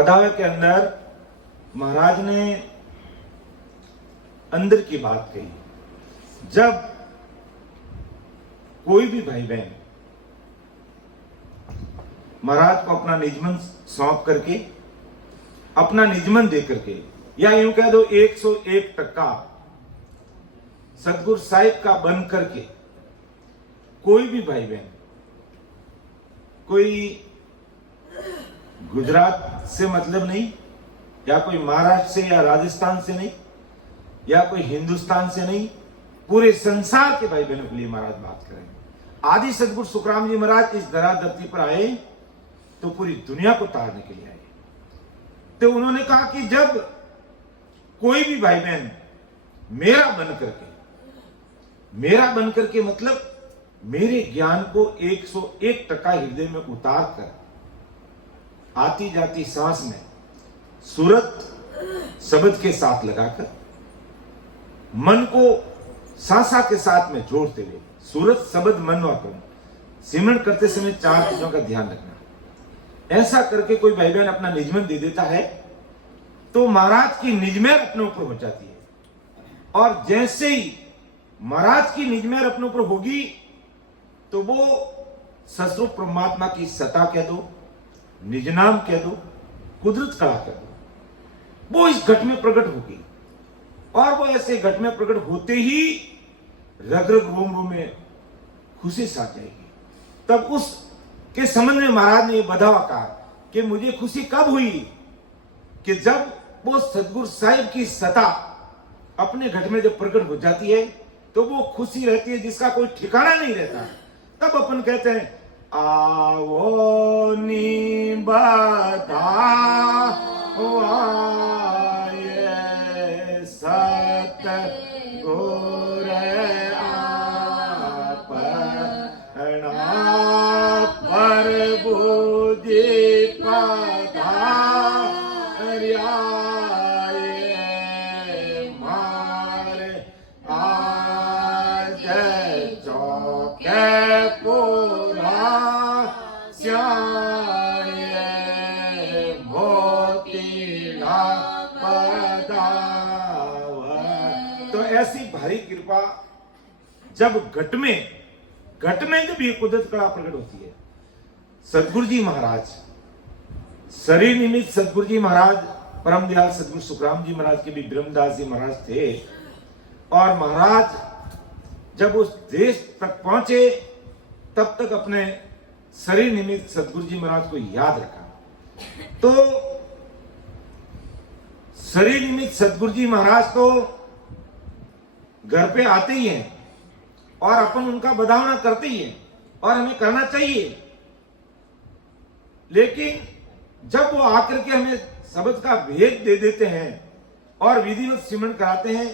बधावे के अंदर महाराज ने अंदर की बात कही। जब कोई भी भाई बहन महाराज को अपना निजमन सौंप करके, अपना निजमन दे करके, या यूं कह दो 101% सतगुरु साहिब का बन करके, कोई भी भाई बहन, कोई गुजरात से मतलब नहीं, या कोई महाराष्ट्र से या राजस्थान से नहीं, या कोई हिंदुस्तान से नहीं, पूरे संसार के भाई बहनों के लिए महाराज बात करेंगे। आदि सतगुरु सुखराम जी महाराज इस धरा धरती पर आए तो पूरी दुनिया को तारने के लिए आए। तो उन्होंने कहा कि जब कोई भी भाई बहन मेरा बन करके मतलब मेरे ज्ञान को 101% हृदय में उतार कर आती जाती सांस में सूरत शब्द के साथ लगाकर, मन को सांसा के साथ में जोड़ते हुए, सूरत शब्द मन व कर्म सिमरन करते समय 4 चीजों का ध्यान रखना। ऐसा करके कोई भाई बहन अपना निजमन दे देता है तो महाराज की निजमेर अपने ऊपर हो जाती है। और जैसे ही महाराज की निजमेर अपने ऊपर होगी तो वो सस्वरूप परमात्मा की सत्ता कह दो, निज नाम कह दो, कुदरत कला कह दो, वो इस घट में प्रकट होगी। और वो ऐसे घट में प्रकट होते ही रग रग रोम रोम में खुशी सा जाएगी। तब उस के संबंध में महाराज ने यह बधावा कहा कि मुझे खुशी कब हुई कि जब वो सतगुरु साहिब की सत्ता अपने घट में जब प्रकट हो जाती है तो वो खुशी रहती है जिसका कोई ठिकाना नहीं रहता। तब अपन कहते हैं आवो नी बधाए सतगुर आपना प्रभु जी पधार्याए मारे आज चौके पूरा स्याए मोतीला पदाव। तो ऐसी भारी कृपा जब घट में जब ये कुदरत कला प्रकट होती है। सतगुरु जी महाराज, शरीर निमित्त सतगुरु जी महाराज परम दयाल सतगुरु सुखराम जी महाराज के भी ब्रह्मदास जी महाराज थे। और महाराज जब उस देश तक पहुंचे तब तक अपने शरीर निमित्त सतगुरु जी महाराज को याद रखा। तो शरीर निमित्त सतगुरु जी महाराज तो घर पे आते ही हैं और अपन उनका बधावना करते ही हैं और हमें करना चाहिए। लेकिन जब वो आकर के हमें शब्द का भेद दे देते हैं और विधिवत सिमरन कराते हैं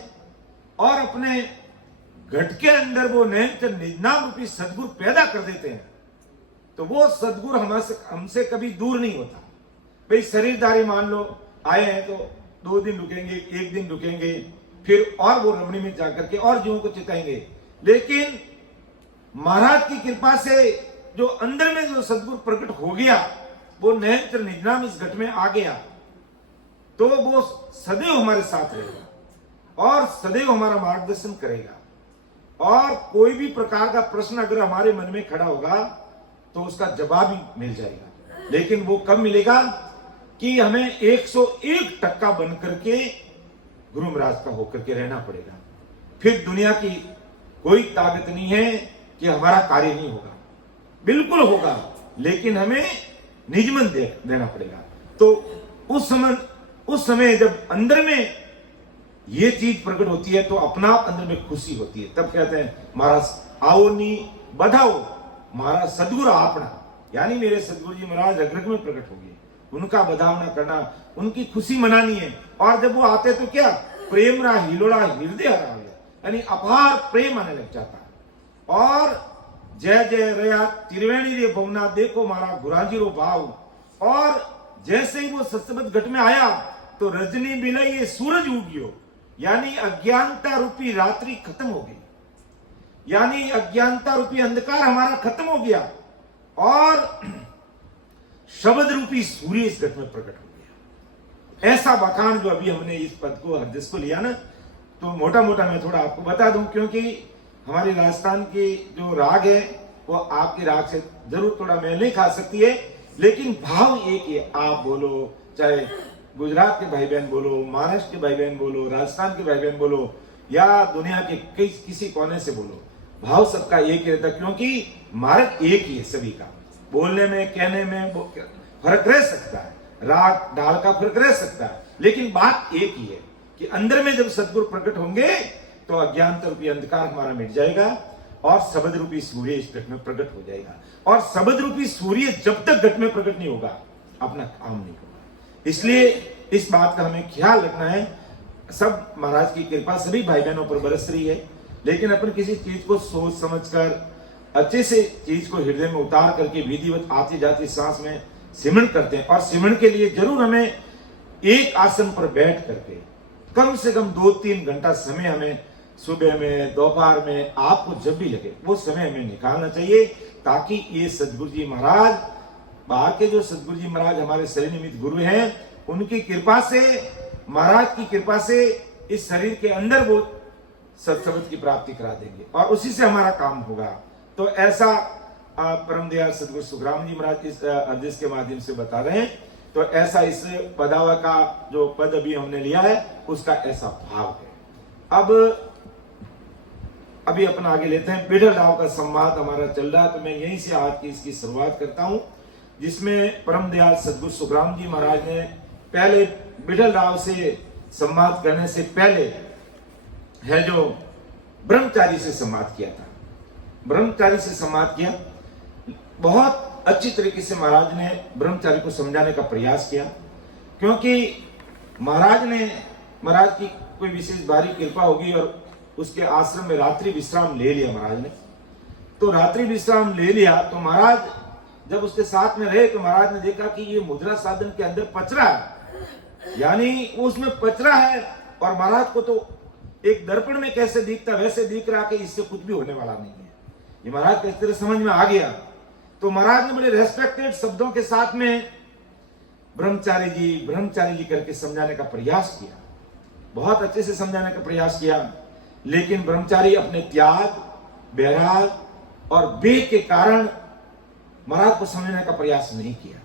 और अपने घट के अंदर वो निरंतर निजनाम रूपी सदगुरु पैदा कर देते हैं तो वो सदगुरु हमसे कभी दूर नहीं होता। भाई शरीरधारी मान लो आए हैं तो 2 दिन रुकेंगे, 1 दिन रुकेंगे, फिर और वो रमणी में जाकर के और जीवों को चिताएंगे। लेकिन महाराज की कृपा से जो अंदर में जो सदगुरु प्रकट हो गया, वो निरंतर निजनाम इस घट में आ गया, तो वो सदैव हमारे साथ रहेगा और सदैव हमारा मार्गदर्शन करेगा। और कोई भी प्रकार का प्रश्न अगर हमारे मन में खड़ा होगा तो उसका जवाब ही मिल जाएगा। लेकिन वो कब मिलेगा कि हमें 101% बन करके गुरु महाराज का होकर के रहना पड़ेगा। फिर दुनिया की कोई ताकत नहीं है कि हमारा कार्य नहीं होगा, बिल्कुल होगा, लेकिन हमें निजमन देना पड़ेगा। तो उस समय जब अंदर में ये चीज प्रकट होती है तो अपना अंदर में खुशी होती है। तब कहते हैं महाराज आओ नी बधाओ, महाराज सदगुरु आपना, यानी मेरे सदगुरु जी महाराज रग में प्रकट हो गए, उनका बधावना करना, उनकी खुशी मनानी है। और जब वो आते तो क्या प्रेम रा हिलोड़ा हृदय हरा, यानी अपार प्रेम आने लग जाता है। और जय जय रया त्रिवेणी रे भवना, देखो मारा गुराजी रो भाव। और जैसे ही वो सत्सबद घट में आया तो रजनी बिलाई ये सूरज उगियो, यानी अज्ञानता रूपी रात्रि खत्म हो गई, यानी अज्ञानता रूपी अंधकार हमारा खत्म हो गया और शब्द रूपी सूर्य इस घट में प्रकट हो गया। ऐसा बखान जो अभी हमने इस पद को हरदिश को लिया ना, तो मोटा मोटा मैं थोड़ा आपको बता दूं, क्योंकि हमारे राजस्थान की जो राग है वो आपकी राग से जरूर थोड़ा मेल नहीं खा सकती है, लेकिन भाव एक ही है। आप बोलो, चाहे गुजरात के भाई बहन बोलो, महाराष्ट्र के भाई बहन बोलो, राजस्थान के भाई बहन बोलो, या दुनिया के किसी कोने से बोलो, भाव सबका एक ही रहता, क्योंकि मार्ग एक ही है सभी का। बोलने में, कहने में फर्क रह सकता है, राग ढाल का फर्क रह सकता है, लेकिन बात एक ही है कि अंदर में जब सद्गुरु प्रकट होंगे तो अज्ञानता रूपी अंधकार हमारा मिट जाएगा और शब्द रूपी सूर्य इस घट में प्रकट हो जाएगा। और शब्द रूपी सूर्य जब तक घट में प्रकट नहीं होगा अपना काम नहीं होगा। इसलिए इस बात का हमें ख्याल रखना है। सब महाराज की कृपा सभी भाई बहनों पर बरस रही है, लेकिन अपन किसी चीज को सोच समझकर अच्छे से चीज को हृदय में उतार करके विधिवत आती जाती सांस में सिमरण करते हैं। और सिमरण के लिए जरूर हमें एक आसन पर बैठ करके कम से कम 2-3 घंटा समय हमें सुबह में, दोपहर में, आपको जब भी लगे वो समय हमें निकालना चाहिए, ताकि ये सदगुरु जी महाराज, बाहर के जो सदगुरु जी महाराज हमारे शरीर निमित्त गुरु हैं, उनकी कृपा से, महाराज की कृपा से इस शरीर के अंदर वो सत्संग की प्राप्ति करा देंगे और उसी से हमारा काम होगा। तो ऐसा परम दयाल सदगुरु सुखराम जी महाराज इस आदेश के माध्यम से बता रहे हैं। तो ऐसा इस पदावा का जो पद अभी हमने लिया है उसका ऐसा भाव है। अब अभी अपन आगे लेते हैं। बिडल राव का संवाद हमारा चल रहा है, तो मैं यहीं से आज की इसकी शुरुआत करता हूं, जिसमें परम दयाल सदगुरु सुखराम जी महाराज ने पहले बिडल राव से संवाद करने से पहले है जो ब्रह्मचारी से संवाद किया था। ब्रह्मचारी से संवाद किया, बहुत अच्छी तरीके से महाराज ने ब्रह्मचारी को समझाने का प्रयास किया, क्योंकि महाराज की कोई विशेष भारी कृपा होगी और उसके आश्रम में रात्रि विश्राम ले लिया महाराज ने। तो रात्रि विश्राम ले लिया तो महाराज जब उसके साथ में रहे तो महाराज ने देखा कि ये मुद्रा साधन के अंदर पचरा है, यानी उसमें पचरा है, और महाराज को तो एक दर्पण में कैसे दिखता वैसे दिख रहा कि इससे कुछ भी होने वाला नहीं है। ये महाराज किस तरह समझ में आ गया। तो महाराज ने बड़े रेस्पेक्टेड शब्दों के साथ में ब्रह्मचारी जी करके समझाने का प्रयास किया, बहुत अच्छे से समझाने का प्रयास किया, लेकिन ब्रह्मचारी अपने त्याग, बैराग और वेग के कारण महाराज को समझने का प्रयास नहीं किया।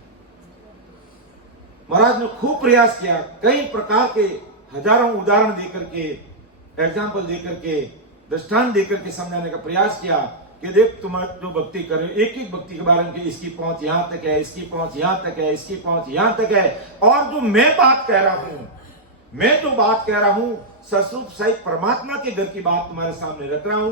महाराज ने खूब प्रयास किया, कई प्रकार के हजारों उदाहरण देकर के, एग्जाम्पल देकर के, दृष्टांत देकर के समझाने का प्रयास किया कि देख तुम जो भक्ति कर रहे हो, एक एक भक्ति के बारे में, इसकी पहुंच यहां तक है, इसकी पहुंच यहां तक है, इसकी पहुंच यहां तक है, और जो मैं बात कह रहा हूं, सस्वरूप सहित परमात्मा के घर की बात तुम्हारे सामने रख रहा हूं।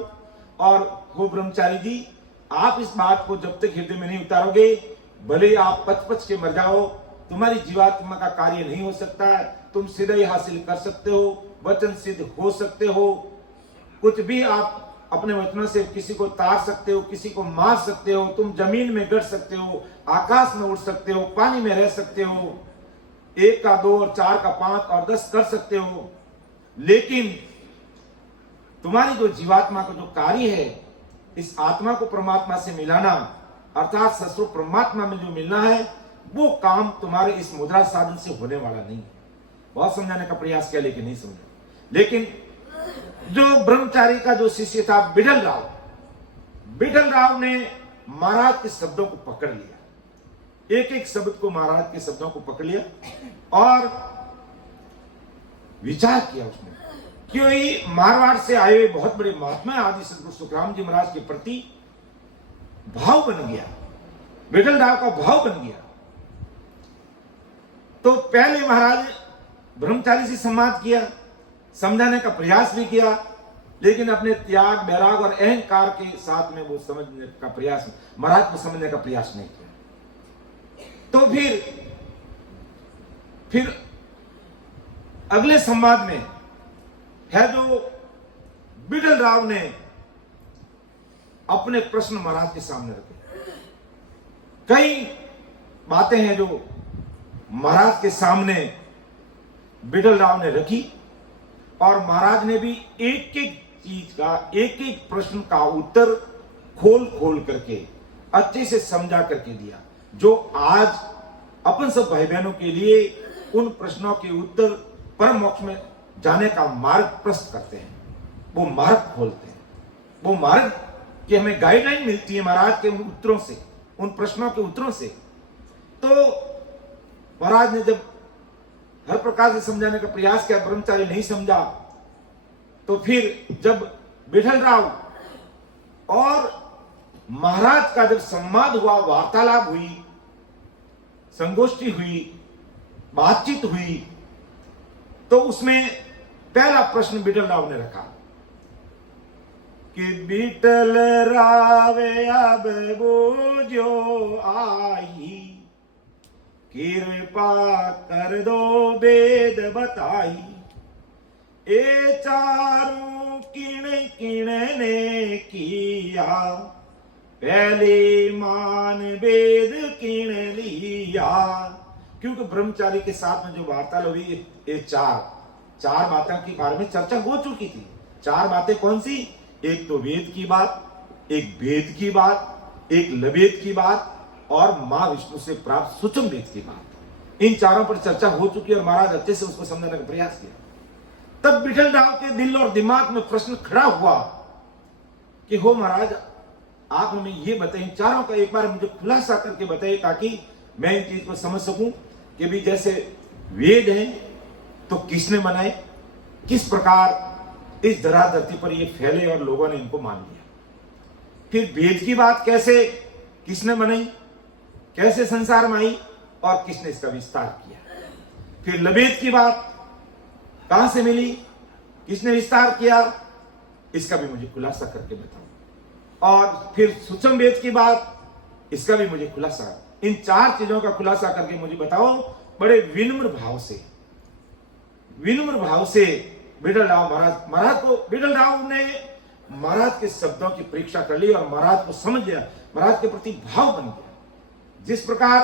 और वो ब्रह्मचारी जी, आप इस बात को जब तक हृदय में नहीं उतारोगे, भले आप पच के मर जाओ, तुम्हारी जीवात्मा का कार्य नहीं हो सकता है। तुम सिद्धि हासिल कर सकते हो, वचन सिद्ध हो सकते हो, कुछ भी आप अपने वचनों से किसी को तार सकते हो, किसी को मार सकते हो, तुम जमीन में गड़ सकते हो, आकाश में उड़ सकते हो, पानी में रह सकते हो, 1 का 2 और 4 का 5 और 10 कर सकते हो, लेकिन तुम्हारी जो जीवात्मा का जो कार्य है, इस आत्मा को परमात्मा से मिलाना, अर्थात सस्वरूप परमात्मा में जो मिलना है, वो काम तुम्हारे इस मुद्रा साधन से होने वाला नहीं है। बहुत समझाने का प्रयास किया लेकिन नहीं समझा। लेकिन जो ब्रह्मचारी का जो शिष्य था बिडल राव ने महाराज के शब्दों को पकड़ लिया, एक एक शब्द को महाराज के शब्दों को पकड़ लिया और विचार किया उसने। क्यों ही मारवाड़ से आए हुए बहुत बड़े महात्मा आदि सदगुरु सुखराम जी महाराज के प्रति भाव बन गया, बिडल राव का भाव बन गया। तो पहले महाराज ब्रह्मचारी से संवाद किया, समझाने का प्रयास भी किया, लेकिन अपने त्याग, बैराग और अहंकार के साथ में वो समझने का प्रयास, महाराज को समझने का प्रयास नहीं किया। तो फिर अगले संवाद में है जो बिडल राव ने अपने प्रश्न महाराज के सामने रखे। कई बातें हैं जो महाराज के सामने बिडल राव ने रखी, और महाराज ने भी एक एक चीज का, एक एक प्रश्न का उत्तर खोल करके अच्छे से समझा करके दिया, जो आज अपन सब भाई बहनों के लिए उन प्रश्नों के उत्तर परम मोक्ष में जाने का मार्ग प्रस्तुत करते हैं, वो मार्ग खोलते हैं, वो मार्ग की हमें गाइडलाइन मिलती है महाराज के उत्तरों से, उन प्रश्नों के उत्तरों से। तो महाराज ने जब हर प्रकार से समझाने का प्रयास किया, ब्रह्मचारी नहीं समझा, तो फिर जब विठल राव और महाराज का जब संवाद हुआ, वार्तालाप हुई, संगोष्ठी हुई, बातचीत हुई, तो उसमें पहला प्रश्न विठल राव ने रखा कि विठल राव अब बूझो आई, कृपा कर दो वेद बताई, ए चारों किण किण ने किया, पहले मान वेद किण लिया। क्योंकि ब्रह्मचारी के साथ में जो वार्तालाप हुई, ये चार बातों के बारे में चर्चा हो चुकी थी। चार बातें कौन सी? एक तो वेद की बात, एक वेद की बात, एक लवेद की बात, और मां विष्णु से प्राप्त सूक्ष्म वेद की बात। इन चारों पर चर्चा हो चुकी और महाराज अच्छे से उसको समझाने का प्रयास किया। तब विठल राव के दिल और दिमाग में प्रश्न खड़ा हुआ कि हो महाराज, आप हमें ये बताइए, चारों का एक बार मुझे खुलासा करके बताइए, ताकि मैं इन चीज को समझ सकूं कि भी जैसे वेद हैं तो किसने बनाए, किस प्रकार इस धरा धरती पर ये फैले और लोगों ने इनको मान लिया। फिर वेद की बात कैसे, किसने बनाई, कैसे संसार में आई और किसने इसका विस्तार किया। फिर लवेद की बात कहां से मिली, किसने विस्तार किया, इसका भी मुझे खुलासा करके बताओ। और फिर सूक्ष्म वेद की बात, इसका भी मुझे खुलासा, इन चार चीजों का खुलासा करके मुझे बताओ। बड़े विनम्र भाव से विठल राव महाराज को विठल राव ने महाराज के शब्दों की परीक्षा कर ली और महाराज को समझ गया, महाराज के प्रति भाव बन गया। जिस प्रकार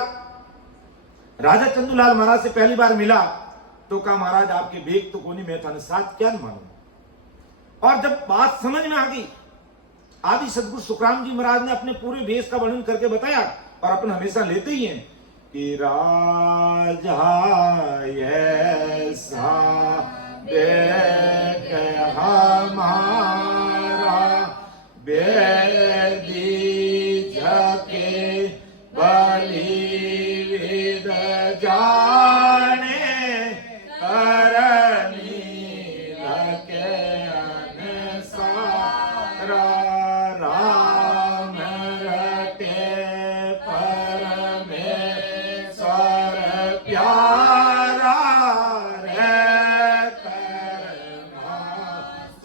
राजा चंदूलाल महाराज से पहली बार मिला तो कहा, महाराज आपके बेग तो कोनी, मैं थाने साथ क्या मानू। और जब बात समझ में आ गई, आदि सदगुरु सुखराम जी महाराज ने अपने पूरे वेश का वर्णन करके बताया, और अपन हमेशा लेते ही हैं कि राजा ऐसा बेग हमारा, बेदी जके बलि विद जाने, करनी रखे अनुसार, राम रटे परमेश्वर प्यारा, रे करना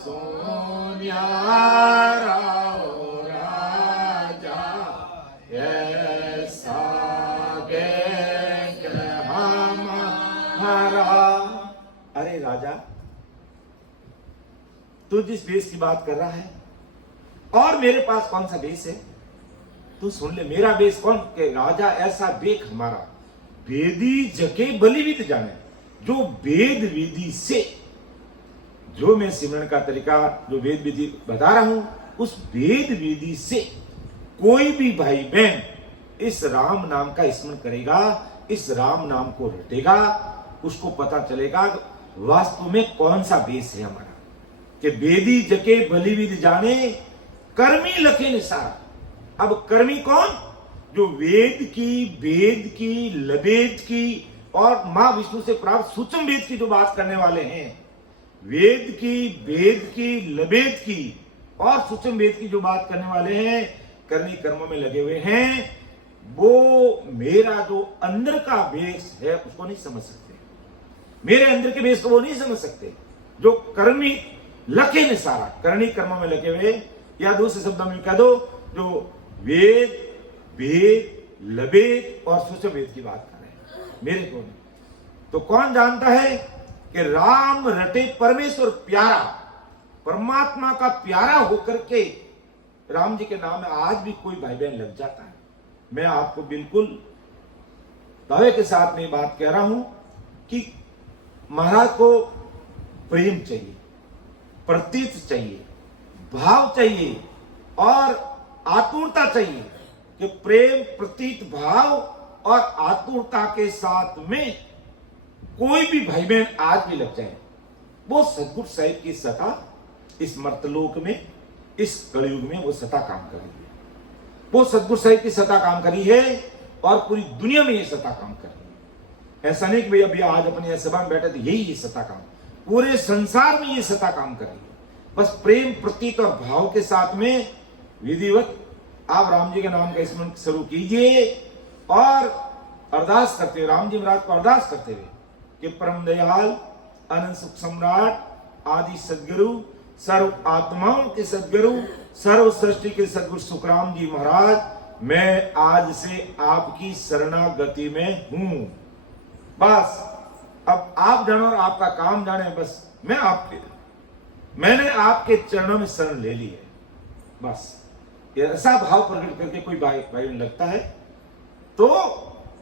सोनियारा, ओ राजा ऐसा बेग हमारा। अरे राजा, तू जिस वेश की बात कर रहा है और मेरे पास कौन सा वेश है, तू सुन ले। मेरा वेश कौन के राजा ऐसा बेग हमारा, वेदी जके बलिविद जाने, जो वेद विधि से, जो मैं सिमरन का तरीका, जो वेद विधि बता रहा हूं, उस वेद विधि से कोई भी भाई बहन इस राम नाम का स्मरण करेगा, इस राम नाम को रटेगा, उसको पता चलेगा वास्तव में कौन सा वेश है हमारा। कि वेदी जके बलिविद जाने, कर्मी लखे निसार। अब कर्मी कौन? जो वेद की, लवेद की और मां विष्णु से प्राप्त सूक्ष्म वेद की जो बात करने वाले हैं, वेद की, लवेद की और सूक्ष्म वेद की जो बात करने वाले हैं, करनी कर्मों में लगे हुए हैं, वो मेरा जो अंदर का वेश है उसको नहीं समझ सकते। मेरे अंदर के वेश को वो नहीं समझ सकते। जो कर्मी लखे ने सारा, करनी कर्मों में लगे हुए, या दूसरे शब्दों में कह दो, जो वेद, लवेद और सूक्ष्म वेद की बात कर रहे हैं, मेरे को नहीं। तो कौन जानता है कि राम रटे परमेश्वर प्यारा, परमात्मा का प्यारा होकर के राम जी के नाम में आज भी कोई भाई बहन लग जाता है। मैं आपको बिल्कुल दावे के साथ में बात कह रहा हूं कि महाराज को प्रेम चाहिए, प्रतीत चाहिए, भाव चाहिए और आतुरता चाहिए। कि प्रेम, प्रतीत भाव और आतुरता के साथ में कोई भी भाई बहन आज भी लग जाए, वो सतगुरु साहिब की सता इस मर्तलोक में, इस कलयुग में वो सता काम कर रही है। वो सतगुरु साहिब की सता काम करी है और पूरी दुनिया में ये सता काम कर रही है। ऐसा नहीं कि भाई अभी आज अपने सभा में बैठे तो यही ये सता काम, पूरे संसार में ये सता काम कर रही है। बस प्रेम प्रतीत और भाव के साथ में विधिवत आप राम जी के नाम का स्मरण शुरू कीजिए और अरदास करते हुए, राम जी महाराज को अरदास करते हुए कि परम दयाल अनंत सुख सम्राट आदि सदगुरु, सर्व आत्माओं के सदगुरु, सर्व सृष्टि के सदगुरु सुखराम जी महाराज, मैं आज से आपकी शरणागति में हूं। बस अब आप जानो और आपका काम जाने, बस मैंने आपके चरणों में शरण ले ली है। बस ऐसा भाव प्रकट करके कोई भाई लगता है तो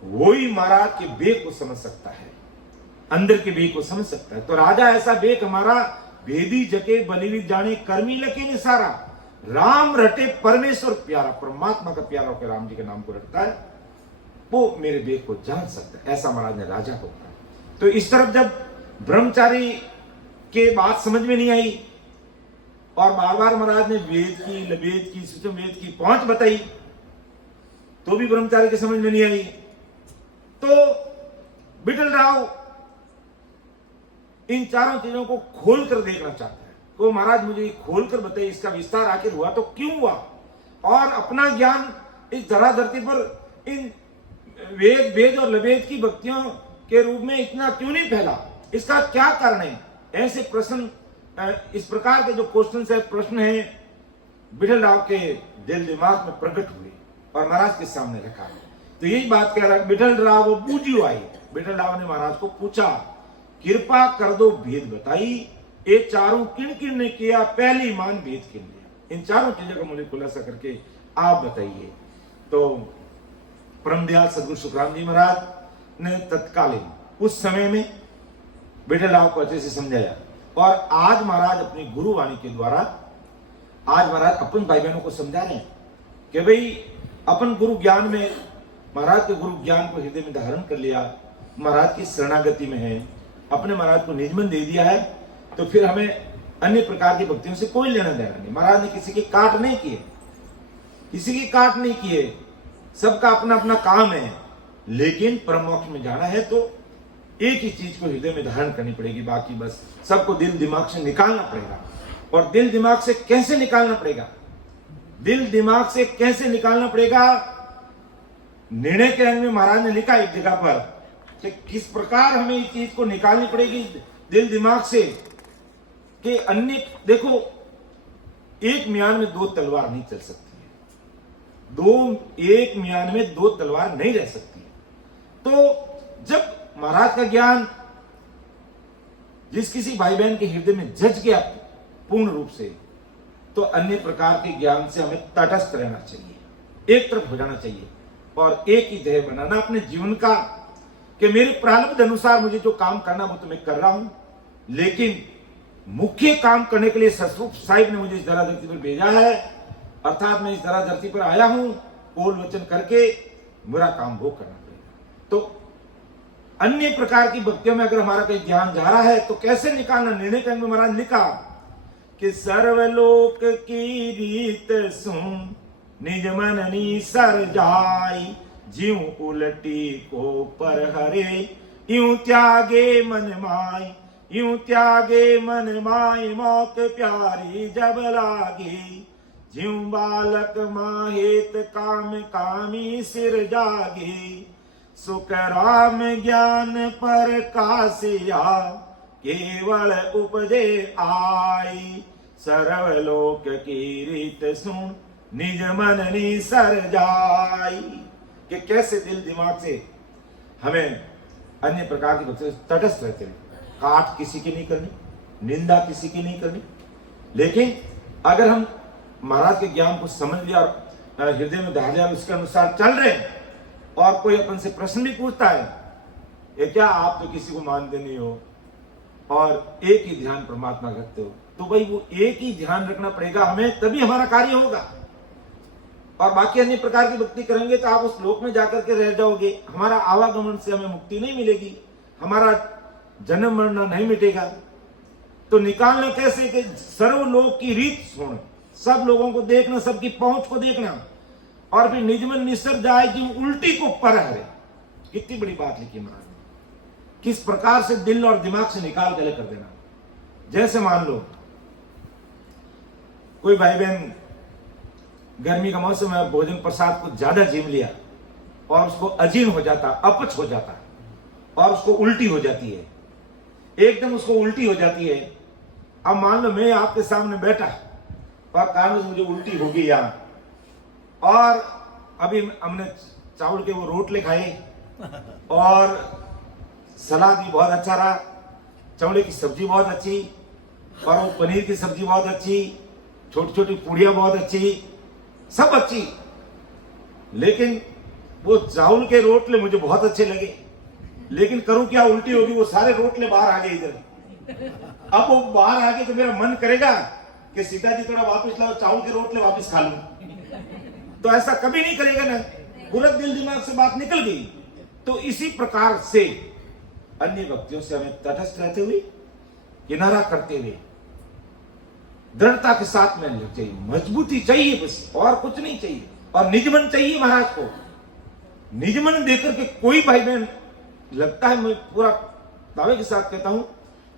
वो ही महाराज के बेग को समझ सकता है, अंदर के बेग को समझ सकता है। तो राजा ऐसा बेग हमारा भेदी जके बलिविद जाने कर्मी लके निसारा, राम रटे परमेश्वर प्यारा, परमात्मा का प्यारा होकर राम जी के नाम को रटता है, वो मेरे बेग को जान सकता है। ऐसा महाराज ने राजा को कहा। तो इस तरफ जब ब्रह्मचारी के बात समझ में नहीं आई और बार बार महाराज ने वेद की, लवेद की, सुचम वेद की पहुंच बताई, तो भी ब्रह्मचारी के समझ में नहीं आई। तो बिटल राव इन चारों चीजों को खोलकर देखना चाहता है। तो महाराज मुझे खोलकर बताइए, इसका विस्तार आखिर हुआ तो क्यों हुआ, और अपना ज्ञान इस धरा धरती पर इन वेद और लवेद की भक्तियों के रूप में इतना क्यों नहीं फैला, इसका क्या कारण है। ऐसे प्रश्न, इस प्रकार के जो क्वेश्चन है, प्रश्न है, बिटल राव के दिल दिमाग में प्रकट हुए और महाराज के सामने रखा। तो यही बात कह रहा है, बिटल राव वो बूझी आई। बिटल राव ने महाराज को पूछा, कृपा कर दो भेद बताई, ये चारों किन किन ने किया, पहली मान भेद किन लिया, इन चारों चीजों का मुझे खुलासा करके आप बताइए। तो परम दयाल सदगुरु सुखराम जी महाराज ने तत्कालीन उस समय में बिटल राव को अच्छे से समझाया। और आज महाराज अपनी गुरुवाणी के द्वारा, आज महाराज अपन भाई बहनों को समझा रहे हैं कि भाई अपन गुरु ज्ञान में, महाराज के गुरु ज्ञान को हृदय में धारण कर लिया, महाराज की शरणागति में है, अपने महाराज को निजमन दे दिया है, तो फिर हमें अन्य प्रकार की भक्तियों से कोई लेना देना नहीं। महाराज ने किसी की काट नहीं किए, किसी की काट नहीं किए, सबका अपना अपना काम है। लेकिन परम मोक्ष में जाना है तो एक ही चीज को हृदय में धारण करनी पड़ेगी, बाकी बस सबको दिल दिमाग से निकालना पड़ेगा। और दिल दिमाग से कैसे निकालना पड़ेगा, दिल दिमाग से कैसे निकालना पड़ेगा, निर्णय के अंग में महाराज ने लिखा एक जगह पर कि किस प्रकार हमें इस चीज को निकालनी पड़ेगी दिल दिमाग से। कि अन्य देखो, एक म्यान में दो तलवार नहीं चल सकती है, एक म्यान में दो तलवार नहीं रह सकती है। तो जब महाराज का ज्ञान जिस किसी भाई बहन के हृदय में जज गया पूर्ण रूप से, तो अन्य प्रकार के ज्ञान से हमें तटस्थ रहना चाहिए, एक तरफ हो जाना चाहिए और एक ही ध्येय बनाना अपने जीवन का कि मेरे प्रारब्ध अनुसार मुझे जो काम करना वो तो मैं कर रहा हूं, लेकिन मुख्य काम करने के लिए सतगुरु साहिब ने मुझे इस धरा धरती पर भेजा है, अर्थात मैं इस धरा धरती पर आया हूं, बोल वचन करके मेरा काम वो करना पड़ेगा। तो अन्य प्रकार की भक्तियों में अगर हमारा कहीं ध्यान जा रहा है तो कैसे निकालना। निर्णय करने में महाराज लिखा कि सर्वलोक की रीत सुन, निज मननी सर जाई, जीव उलटी को पर हरे, यूं त्यागे मन माई, यूं त्यागे मन माई, मौक प्यारी जब लागी, जीव बालक माहेत काम कामी सिर जागी, सुख राम ज्ञान पर कासिया, केवल उपजे आई, सर्वलोक की रीत सुन, निज मननी सर जाई। कि कैसे दिल दिमाग से हमें अन्य प्रकार की भक्ति तटस्थ रहते हैं, काट किसी की नहीं करनी, निंदा किसी की नहीं करनी। लेकिन अगर हम महाराज के ज्ञान को समझ लिया और हृदय में धार लिया, उसके अनुसार चल रहे हैं, और कोई अपन से प्रश्न भी पूछता है, ये क्या आप तो किसी को मानते नहीं हो और एक ही ध्यान परमात्मा रखते हो, तो भाई वो एक ही ध्यान रखना पड़ेगा हमें, तभी हमारा कार्य होगा। और बाकी अन्य प्रकार की भक्ति करेंगे तो आप उस लोक में जाकर के रह जाओगे, हमारा आवागमन से हमें मुक्ति नहीं मिलेगी, हमारा जन्म मरना नहीं मिटेगा, तो निकालना कैसे कि सर्वलोक की रीत सुन, सब लोगों को देखना, सबकी पहुंच को देखना, और फिर निजमन निसर जाए कि उल्टी को पर हरे। कितनी बड़ी बात लिखी महाराज ने, किस प्रकार से दिल और दिमाग से निकाल के अलग कर देना। जैसे मान लो कोई भाई बहन गर्मी का मौसम है, भोजन प्रसाद को ज्यादा जीम लिया और उसको अजीर्ण हो जाता, अपच हो जाता और उसको उल्टी हो जाती है, एकदम उसको उल्टी हो जाती है। अब मान लो मैं आपके सामने बैठा और कारण से मुझे उल्टी होगी यहां, और अभी हमने चावल के वो रोटले खाए और सलाद भी बहुत अच्छा रहा, चवड़े की सब्जी बहुत अच्छी, और वो पनीर की सब्जी बहुत अच्छी, छोटी छोटी पूड़ियां बहुत अच्छी, सब अच्छी, लेकिन वो चावल के रोटले मुझे बहुत अच्छे लगे, लेकिन करूं क्या, उल्टी होगी, वो सारे रोटले बाहर आ गए इधर। अब वो बाहर आ गए तो मेरा मन करेगा कि सीता जी थोड़ा वापस लाओ, चावल के रोटले वापस खा लूं, तो ऐसा कभी नहीं करेगा ना, पूरा दिल दिमाग से बात निकल गई। तो इसी प्रकार से अन्य व्यक्तियों से हमें तटस्थ रहते हुए, किनारा करते हुए, दृढ़ता के साथ में लग चाहिए, मजबूती चाहिए बस, और कुछ नहीं चाहिए। और निजमन चाहिए महाराज को। निजमन देकर के कोई भाई बहन, लगता है मैं पूरा दावे के साथ कहता हूं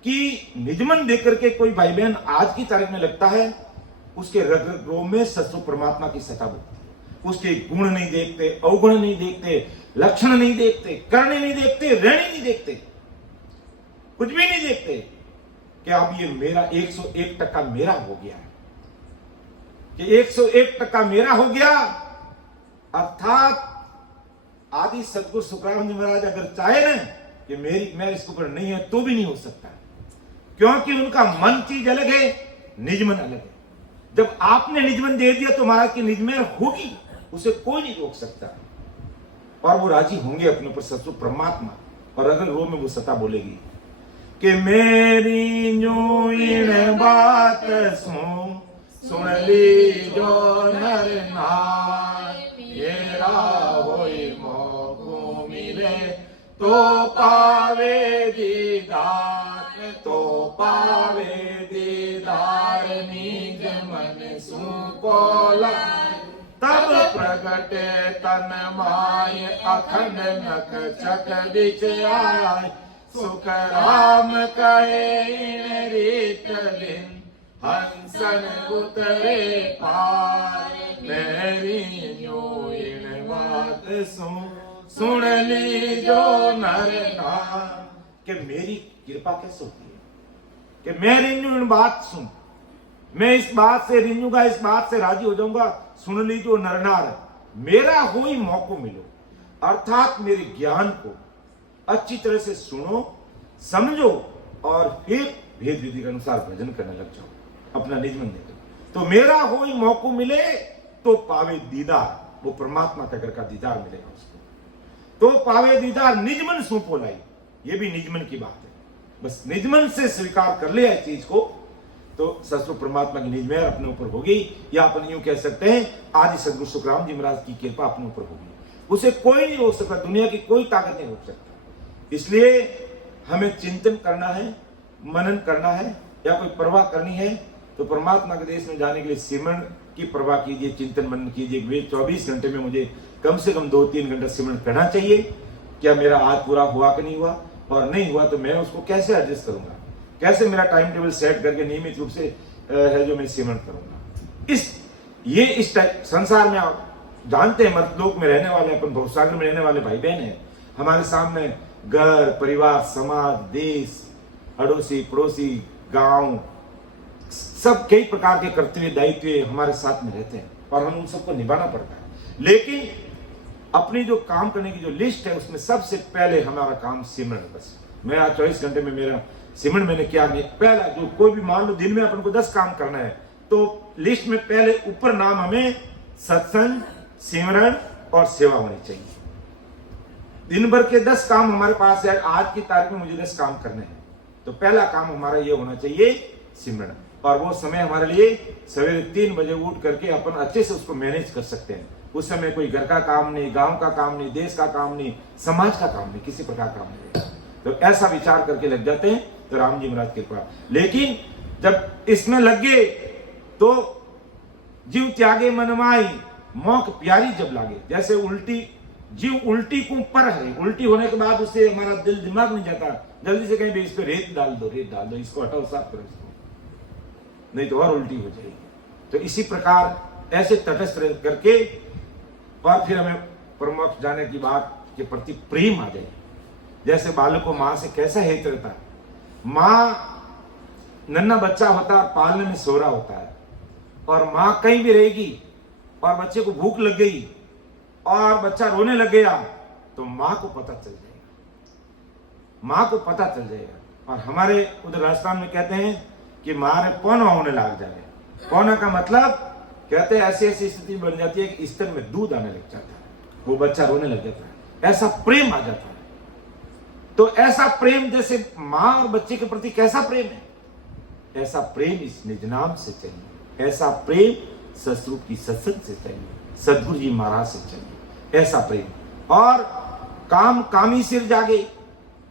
कि निजमन देकर के कोई भाई बहन आज की तारीख में लगता है, उसके रग रगों में सत्व परमात्मा की सत्ता होती है। उसके गुण नहीं देखते, अवगुण नहीं देखते, लक्षण नहीं देखते, करने नहीं देखते, रहने नहीं देखते, कुछ भी नहीं देखते कि अब ये मेरा 101% मेरा हो गया है, कि 101% मेरा हो गया। अर्थात आदि सदगुरु सुखराम जी महाराज अगर चाहे ना कि मैं इसके ऊपर नहीं है तो भी नहीं हो सकता, क्योंकि उनका मन चीज अलग है, निजमन अलग है। जब आपने निजमन दे दिया तो महाराज की निजमन होगी, उसे कोई नहीं रोक सकता, और वो राजी होंगे अपने ऊपर सत्व परमात्मा। और अगर रो में वो सता बोलेगी कि मेरी जो इन बात सुन ली जो नर नार, मेरा होई मौको मिले तो पावे दीदार, तो पावे दीदार निज मन सुकोला। तब प्रगट तन माय अखंड नख चक बिच आय, सुख राम कहे इन रीत दिन हंसन उतरे पार, मेरी जो इन बात सुन ली जो नर नार। कि मेरी कृपा कैसे होती है कि मैं रिन्यू इन बात सुन, मैं इस बात से रिन्यूगा, इस बात से राजी हो जाऊंगा, सुन ली जो नर नार, मेरा हो ही मौको मिलो। अर्थात मेरे ज्ञान को अच्छी तरह से सुनो, समझो, और फिर भेद विधि के अनुसार भजन करने लग जाओ, अपना निजमन देकर। तो मेरा हो ही मौको मिले तो पावे दीदार, वो परमात्मा के घर का दीदार मिलेगा उसको, तो पावे दीदार निजमन सूपो लाई। ये भी निजमन की बात है, बस निजमन से स्वीकार कर लिया इस चीज को, तो सत्व परमात्मा की निजमेर अपने ऊपर होगी, या अपन यूं कह सकते हैं आदि सदगुरु सुखराम जी महाराज की कृपा अपने ऊपर होगी। उसे कोई नहीं रोक सकता, दुनिया की कोई ताकत नहीं रोक सकता। इसलिए हमें चिंतन करना है, मनन करना है, या कोई परवाह करनी है तो परमात्मा के देश में जाने के लिए सिमरन की परवाह कीजिए, चिंतन मनन कीजिए। 24 घंटे में मुझे कम से कम 2-3 घंटा सिमरन करना चाहिए। क्या मेरा आज पूरा हुआ कि नहीं हुआ, और नहीं हुआ तो मैं उसको कैसे एडजस्ट करूंगा, कैसे मेरा टाइम टेबल सेट करके नियमित रूप से है जो मैं सिमरन करूंगा। इस संसार में आप जानते हैं, मर्तलोक में रहने वाले, अपन भवसागर में रहने वाले भाई बहन हैं। हमारे सामने घर, परिवार, समाज, देश, अड़ोसी पड़ोसी, गांव, सब कई प्रकार के कर्तव्य दायित्व हमारे साथ में रहते हैं, और हम उन सबको निभाना पड़ता है। लेकिन अपनी जो काम करने की जो लिस्ट है, उसमें सबसे पहले हमारा काम सिमरन। बस मैं आज 24 घंटे में मेरा सिमरन मैंने क्या नहीं, पहला जो कोई भी मान लो दिन में अपन को 10 काम करना है, तो लिस्ट में पहले ऊपर नाम हमें सत्संग, सिमरन और सेवा होनी चाहिए। दिन भर के 10 काम हमारे पास है, आज की तारीख में मुझे 10 काम करने हैं, तो पहला काम हमारा ये होना चाहिए सिमरन। और वो समय हमारे लिए सवेरे 3 बजे उठ करके अपन अच्छे से उसको मैनेज कर सकते हैं। उस समय कोई घर का काम नहीं, गांव का काम नहीं, देश का काम नहीं, समाज का काम नहीं, किसी प्रकार काम नहीं। तो ऐसा विचार करके लग जाते हैं, तो राम जी महाराज कृपा। लेकिन जब इसमें लग गए तो जीव त्यागे मनमाई मौक प्यारी जब लागे, जैसे उल्टी जीव उल्टी को ऊपर है, उल्टी होने के बाद उससे हमारा दिल दिमाग नहीं जाता, जल्दी से कहीं भी इस पे रेत डाल दो, इसको हटाओ, साफ करो इसको, नहीं तो और उल्टी हो जाएगी। तो इसी प्रकार ऐसे तटस्थ करके और फिर हमें परमोक्ष जाने की बात के प्रति प्रेम आ जाए। जैसे बालक को मां से कैसा हेत रहता है, मां नन्हा बच्चा होता है, पालने में सोरा होता है, और मां कहीं भी रहेगी और बच्चे को भूख लग गई और बच्चा रोने लग गया तो मां को पता चल जाएगा, मां को पता चल जाएगा। और हमारे उधर राजस्थान में कहते हैं कि मारे पौना होने लग जाए। पौना का मतलब कहते हैं ऐसी ऐसी स्थिति बन जाती है कि स्तन में दूध आने लग जाता है, वो बच्चा रोने लग जाता है, ऐसा प्रेम आ जाता है। तो ऐसा प्रेम जैसे मां और बच्चे के प्रति कैसा प्रेम है, ऐसा प्रेम इस निज नाम से चाहिए, ऐसा प्रेम सतरूप की सत्संग से चाहिए, सदगुरु जी महाराज से चाहिए ऐसा प्रेम। और काम कामी सिर जागे,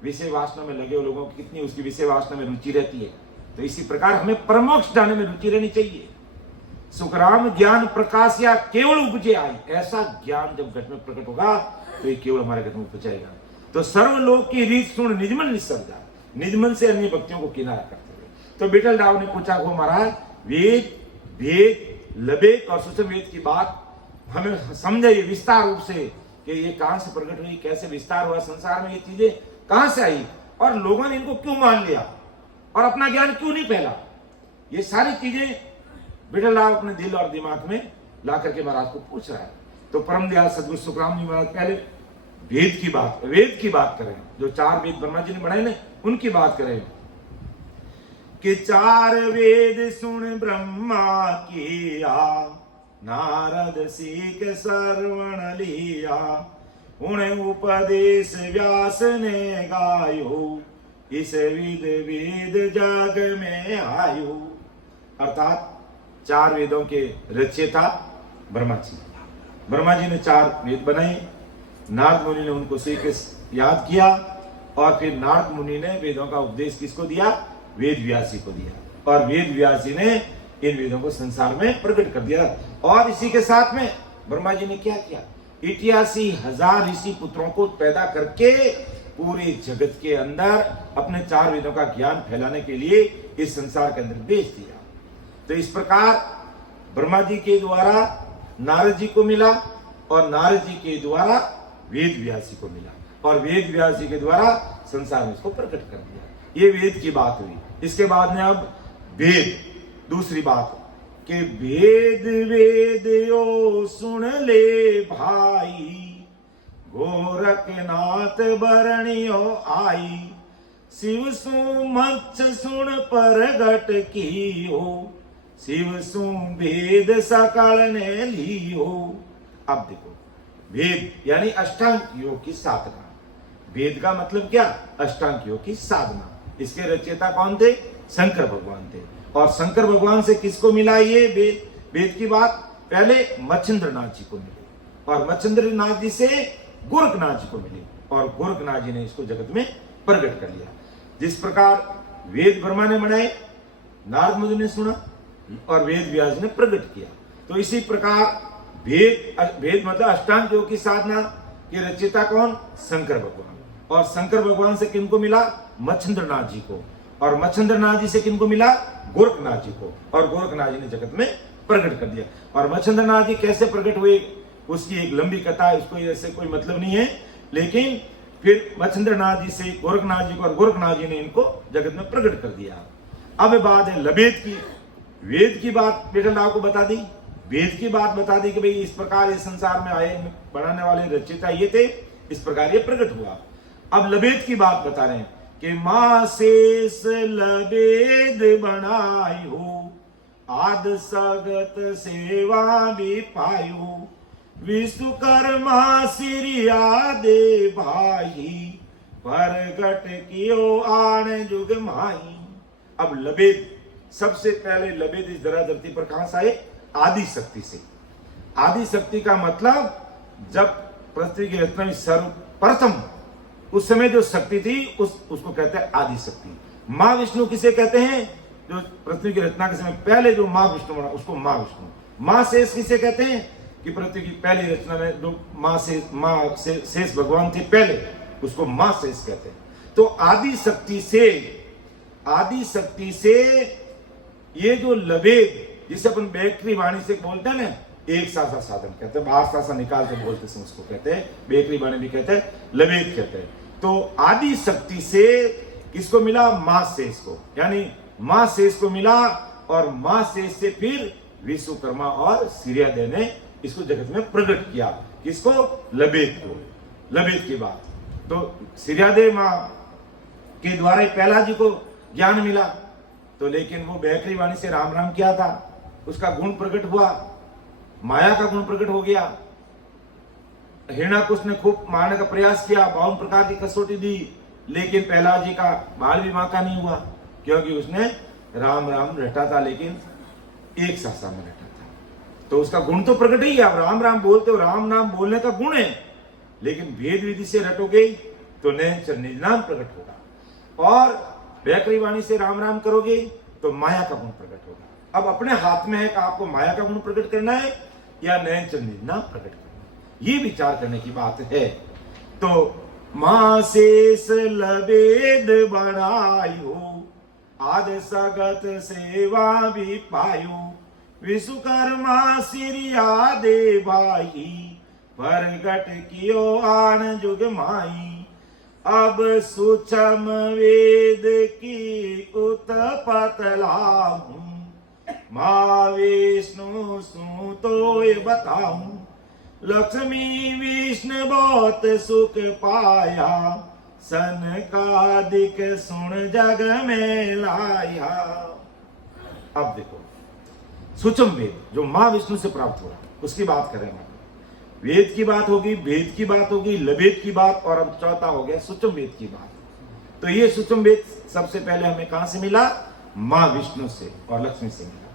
विषय वासना में लगे लोगों की कितनी उसकी विषय वासना में रुचि रहती है। तो इसी प्रकार हमें परमोक्ष जाने में रुचि रहनी चाहिए। सुखराम ज्ञान प्रकाश या केवल उपजे आई, ऐसा ज्ञान जब घट में प्रकट होगा तो ये केवल हमारे घट में उपजाएगा। तो सर्वलोक की रीत सुन निजमन निसर्जा, निजमन से अन्य भक्तियों को किनारा करते हुए। तो बिटल राव ने पूछा हो महाराज, वेद भेद लबेक और सुषम वेद की बात हमें समझाइए विस्तार रूप से कि ये कहां से प्रकट हुई, कैसे विस्तार हुआ संसार में, ये चीजें कहां से आई और लोगों ने इनको क्यों मान लिया और अपना ज्ञान क्यों नहीं फैला। ये सारी चीजें बिटल राव अपने दिल और दिमाग में ला करके महाराज को पूछ रहा है। तो परम दयाल सदगुरु सुखराम जी महाराज पहले वेद की बात करें, जो 4 वेद ब्रह्मा जी ने बनाए ना उनकी बात करें कि 4 वेद सुन ब्रह्मा किया, नारद सीख श्रवण लिया, उन्हें उपदेश व्यास ने गायो, इस विद वेद जग में आयो। अर्थात 4 वेदों के रचयिता ब्रह्मा जी, ब्रह्मा जी ने 4 वेद बनाए, नारद मुनि ने उनको सीख याद किया और फिर नारद मुनि ने वेदों का उपदेश किसको दिया, वेद व्यासी को दिया, और वेद व्यासी ने इन वेदों को संसार में प्रकट कर दिया। और इसी के साथ में ब्रह्मा जी ने क्या किया, 88,000 ऋषि पुत्रों को पैदा करके पूरे जगत के अंदर अपने 4 वेदों का ज्ञान फैलाने के लिए इस संसार के अंदर भेज दिया। तो इस प्रकार ब्रह्मा जी के द्वारा नारद जी को मिला और नारद जी के द्वारा वेद व्यासी को मिला और वेद व्यासी के द्वारा संसार में इसको प्रकट कर दिया। ये वेद की बात हुई। इसके बाद में अब वेद, दूसरी बात कि वेद वेद ओ सुन ले भाई, गोरखनाथ बरणियो आई, शिव सु मच्छ सुन परगट कियो, शिव सु वेद सकल ने लियो। अब देखो वेद यानी अष्टांग योग की साधना, वेद का मतलब क्या, अष्टांग योग की साधना। इसके रचयिता कौन थे, शंकर भगवान थे। और शंकर भगवान से किसको मिला ये वेद, वेद की बात पहले मच्छिंद्रनाथ जी को मिली और मच्छिंद्रनाथ जी से गोरखनाथ जी को मिली और गोरखनाथ जी ने इसको जगत में प्रकट कर लिया। जिस प्रकार वेद ब्रह्मा ने बनाए, नारद मुनि ने सुना और वेद व्यास ने प्रकट किया। तो इसी प्रकार वेद मतलब अष्टांग योग की साधना के रचयिता कौन, शंकर भगवान। और शंकर भगवान से किनको मिला, मच्छिंद्रनाथ जी को, और मच्छिंद्रनाथ जी से किनको मिला, गोरखनाथ जी को, और गोरखनाथ जी ने जगत में प्रकट कर दिया। और मच्छिंद्रनाथ जी कैसे प्रकट हुए उसकी एक लंबी कथा है, उसको ऐसे कोई मतलब नहीं है, लेकिन फिर मच्छिंद्रनाथ जी से गोरखनाथ जी को और गोरखनाथ जी ने इनको जगत में प्रकट कर दिया। अब बात है लबेद की। वेद की बात बिटल राव को बता दी, वेद की बात बता दी कि भाई इस प्रकार इस संसार में आए बनाने वाले रचयिता ये थे, इस प्रकार ये प्रकट हुआ। अब लबेद की बात बता रहे हैं कि मां शेष लबेद बनायो, आद सगत सेवा भी पायो, विश्वकर्मा सिरिया दे भाई, परगट कियो आन जुग माई। अब लबेद, सबसे पहले लबेद इस धरती पर कहां से आए, आदि शक्ति से। आदि शक्ति का मतलब जब पृथ्वी की रचना में सर्वप्रथम उस समय जो शक्ति थी उसको कहते हैं आदि शक्ति। माँ विष्णु किसे कहते हैं? जो पृथ्वी की रचना के समय पहले जो माँ विष्णु बना उसको माँ विष्णु। माँ शेष किसे कहते हैं? कि पृथ्वी की पहली रचना में जो माँ शेष भगवान थे पहले, उसको माँ शेष कहते हैं। तो आदि शक्ति से ये जो लवेद, जिसे अपन बेकरी वाणी से बोलते हैं ना, एक सासा साधन कहते हैं, बाहर सासा निकाल के बोलते हैं उसको कहते हैं बेकरी वाणी भी कहते हैं, लवेद कहते हैं। तो आदि शक्ति से किसको मिला? माँ शेष को, यानी माँ शेष को मिला, और माँ शेष से फिर विश्वकर्मा और सूर्योदय ने इसको जगत में प्रकट किया। किसको? लवेद को, लवेद की बात। तो सूर्योदय माँ के द्वारा पहला जी को ज्ञान मिला, तो लेकिन वो बेकरी वाणी से राम राम किया था, उसका गुण प्रकट हुआ, माया का गुण प्रकट हो गया। हिरण्याकुश ने खूब मारने का प्रयास किया, 52 प्रकार की कसौटी दी, लेकिन प्रहलाद जी का बाल भी मां का नहीं हुआ, क्योंकि उसने राम राम रटा था, लेकिन एक सासा में रटा था। तो उसका गुण तो प्रकट ही है। आप राम राम बोलते हो, राम नाम बोलने का गुण है, लेकिन भेद विधि से रटोगे तो नैन निज नाम प्रकट होगा, और बेकरी वाणी से राम राम करोगे तो माया का गुण प्रकट होगा। अब अपने हाथ में है कि आपको माया का गुण प्रकट करना है या नैन निज नाम प्रकट करना है, ये विचार करने की बात है। तो मां शेष लवेद बनायो, आद सगत सेवा भी पायो, विश्वकर्मा सिरिया दे भाई, प्रगट कियो आन जुग माई। अब सूक्ष्म वेद की उत्पत लाहूं, माँ विष्णु सु तो बताऊं, लक्ष्मी विष्णु बहुत सुख पाया, सनकादिक सुन जग में लाया। अब देखो सूक्ष्म वेद जो माँ विष्णु से प्राप्त हुआ उसकी बात करेंगे। वेद की बात होगी, वेद की बात होगी, लवेद की बात, और अब चौथा हो गया सूक्ष्म वेद की बात। तो ये सूक्ष्म वेद सबसे पहले हमें कहां से मिला? माँ विष्णु से और लक्ष्मी से मिला,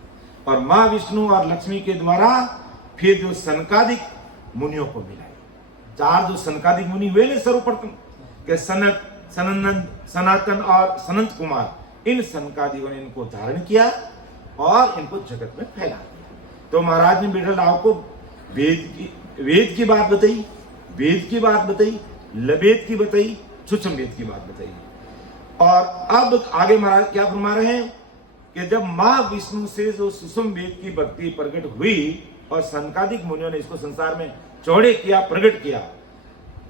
और माँ विष्णु और लक्ष्मी के द्वारा फिर जो सनकादिक मुनियों को मिला। 4 जो सनकादिक मुनि हुए ना सर्वप्रथम के सनातन और सनंत कुमार, इन सनकादिकों ने इनको धारण किया और इनको जगत में फैला दिया। तो महाराज ने बिठल राव को वेद की बात बताई, वेद की बात बताई, लवेद की बताई, सूक्ष्म वेद की बात बताई। और अब आगे महाराज क्या फरमा रहे हैं कि जब माँ विष्णु से जो सूक्ष्म वेद की भक्ति प्रकट हुई और सनकादिक मुनियों ने इसको संसार में चौड़े किया, प्रकट किया,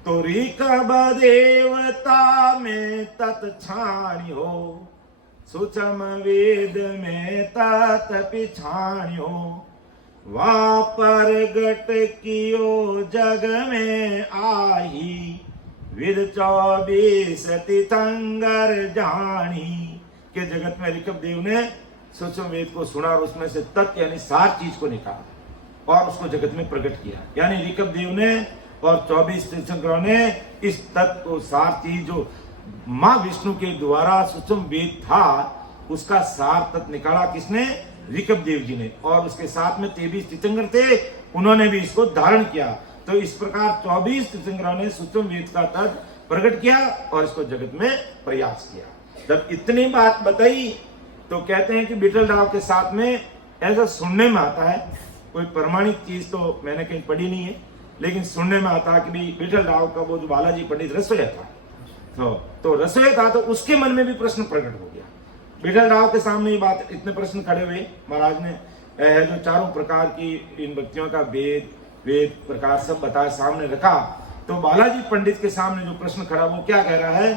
तो ऋकब देवता में तत्छाण्यो, सूक्ष्म वेद में तत् पिछाण्यो, वहां प्रगट कियो जग में आई, विद 24 तीर्थंकर जानी। के जगत में ऋकब देव ने सूक्ष्म वेद को सुना और उसमें से तत्व यानी सार चीज को निकाला और उसको जगत में प्रकट किया। यानी ऋकब देव ने और 24 तीर्थंकरों ने इस तत्व को सार चीज जो माँ विष्णु के द्वारा सूक्ष्म वेद था उसका सार तत्व निकाला। किसने? ऋकब देव जी ने, और उसके साथ में 23 तीर्थंकर थे, उन्होंने भी इसको धारण किया। तो इस प्रकार 24 तीर्थंकरों ने सूक्ष्म वेद का तत्व प्रकट किया और इसको जगत में प्रयास किया। जब इतनी बात बताई तो कहते हैं कि बिठल राव के साथ में ऐसा सुनने में आता है, कोई प्रमाणिक चीज तो मैंने कहीं पढ़ी नहीं है, लेकिन सुनने में आता कि भी बिठल राव का वो जो बालाजी पंडित रसोईया था, तो रसोईया था, तो उसके मन में भी प्रश्न प्रकट हो गया। बिठल राव के सामने ये बात, इतने प्रश्न खड़े हुए, महाराज ने जो चारों प्रकार की इन व्यक्तियों का वेद प्रकार सब बताया, सामने रखा। तो बालाजी पंडित के सामने जो प्रश्न खड़ा वो क्या कह रहा है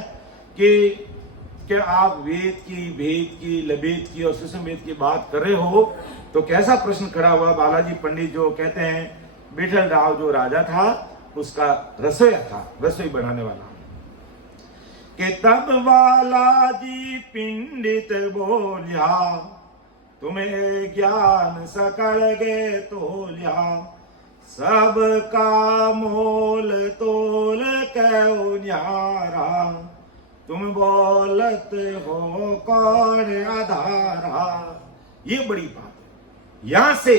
कि आप वेद की, भेद की, लवेद की और सूक्ष्म वेद की बात कर रहे हो, तो कैसा प्रश्न खड़ा हुआ? बालाजी पंडित जो कहते हैं बिठल राव जो राजा था उसका रसोईया था, रसोई बनाने वाला, कि तब बालाजी पंडित बोलिया, तुम्हें ज्ञान सकल गे तोलिया, सबका मोल तोल क्यों न्यारा, तुम बोलत हो कौन आधारा। ये बड़ी बात है। यहां से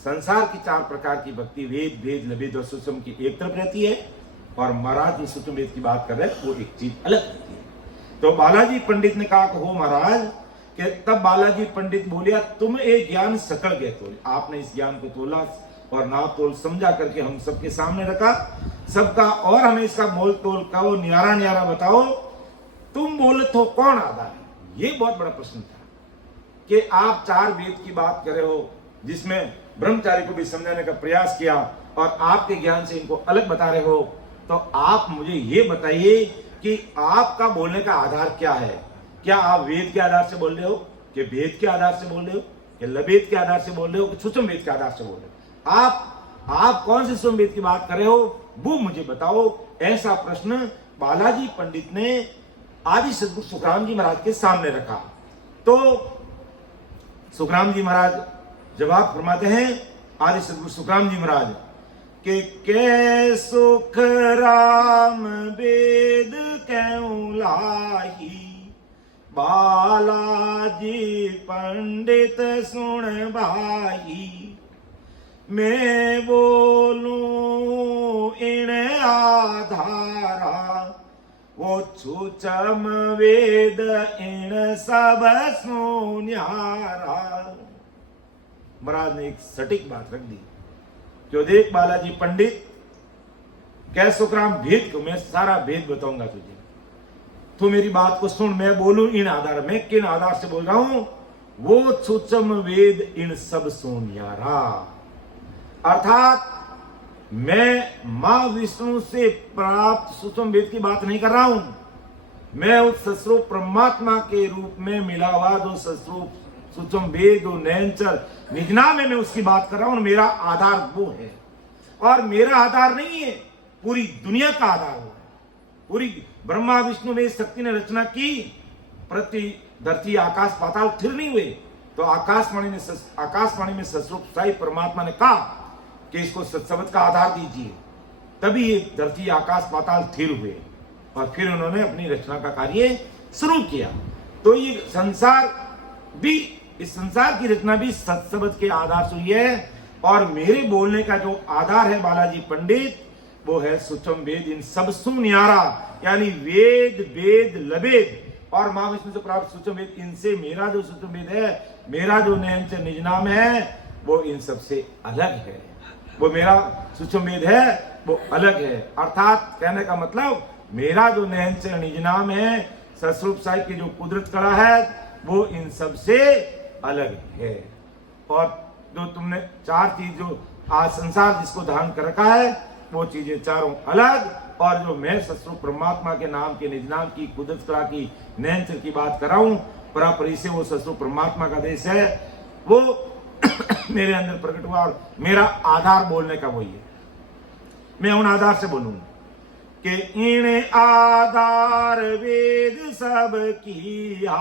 संसार की 4 प्रकार की भक्ति, वेद, भेद, लवेद और सूक्ष्म की एक तरफ रहती है, और महाराज जो सूक्ष्म वेद की बात कर रहे हैं वो एक चीज अलग होती है। तो बालाजी पंडित ने कहा हो महाराज कि तब बालाजी पंडित बोलिया तुम एक ज्ञान सकल गए तोल। आपने इस ज्ञान को तोला और नाव तोल समझा करके हम सबके सामने रखा सबका, और हमें इसका मोल तोल कहो, न्यारा न्यारा बताओ, तुम बोले तो कौन आधार है। ये बहुत बड़ा प्रश्न था कि आप 4 वेद की बात कर रहे हो जिसमें ब्रह्मचारी को भी समझाने का प्रयास किया और आपके ज्ञान से इनको अलग बता रहे हो, तो आप मुझे ये बताइए कि आपका बोलने का आधार क्या है। क्या आप वेद के आधार से बोल रहे हो, कि वेद के आधार से बोल रहे हो, कि लवेद के आधार से बोल रहे हो, कि सूक्ष्म वेद के आधार से बोल रहे हो। आप कौन से सूक्ष्म वेद की बात कर रहे हो वो मुझे बताओ। ऐसा प्रश्न बालाजी पंडित ने आदि सदगुरु सुखराम जी महाराज के सामने रखा। तो सुखराम जी महाराज जवाब फरमाते हैं, आदि सदगुरु सुखराम जी महाराज के सुख राम वेद क्यों लाही, बालाजी पंडित सुन भाई, मैं बोलूं इन आधारा, वो छुचम वेद इन सब सुन्यारा। महाराज ने एक सटीक बात रख दी, जो देख बालाजी पंडित कह सुखराम भेद को, मैं सारा भेद बताऊंगा तुझे, तू मेरी बात को सुन, मैं बोलूं इन आधार, मैं किन आधार से बोल रहा हूं, वो सूक्ष्म वेद इन सब सुन्यारा। अर्थात मैं मां विष्णु से प्राप्त सूक्ष्म वेद की बात नहीं कर रहा हूं, मैं उस सस्वरूप परमात्मा के रूप में मिला हुआ जो सस्वरूप सूक्ष्म वेद नयनचर निजनाम है, मैं उसकी बात कर रहा हूं। मेरा आधार वो है, और मेरा आधार नहीं है, पूरी दुनिया का आधार वो है। पूरी ब्रह्मा विष्णु में शक्ति ने रचना की, प्रति धरती आकाश पाताल स्थिर नहीं हुए, तो आकाशवाणी में सस्वरूप साई परमात्मा ने कहा कि इसको सत्सबद का आधार दीजिए, तभी ये धरती आकाश पाताल स्थिर हुए, और फिर उन्होंने अपनी रचना का कार्य शुरू किया। तो ये संसार भी, इस संसार की रचना भी सत्सबद के आधार से हुई है, और मेरे बोलने का जो आधार है बालाजी पंडित, वो है सूक्ष्म वेद इन सब सुन्यारा, यानी वेद वेद लवेद और मां विष्णु से प्राप्त सूक्ष्म वेद, इनसे मेरा जो सूक्ष्म वेद है, मेरा जो नयनचर निजनाम है, वो इन सबसे अलग है। वो मेरा सूक्ष्म वेद है वो अलग है। अर्थात कहने का मतलब, मेरा जो नयनचर निजनाम है, सस्वरूप साहिब की जो कुदरत कला है, वो इन सब से अलग है। और जो तुमने 4 चीज जो आज संसार जिसको धारण कर रखा है, वो चीजें चारों अलग, और जो मैं सस्वरूप परमात्मा के नाम के निजनाम की कुदरत कला की नयनचर की बात कर रहा हूं, परापरी से वो सस्वरूप परमात्मा का देश है, वो मेरे अंदर प्रकट हुआ, और मेरा आधार बोलने का वही है। मैं उन आधार से बोलूंगा कि इन आधार वेद सब किया,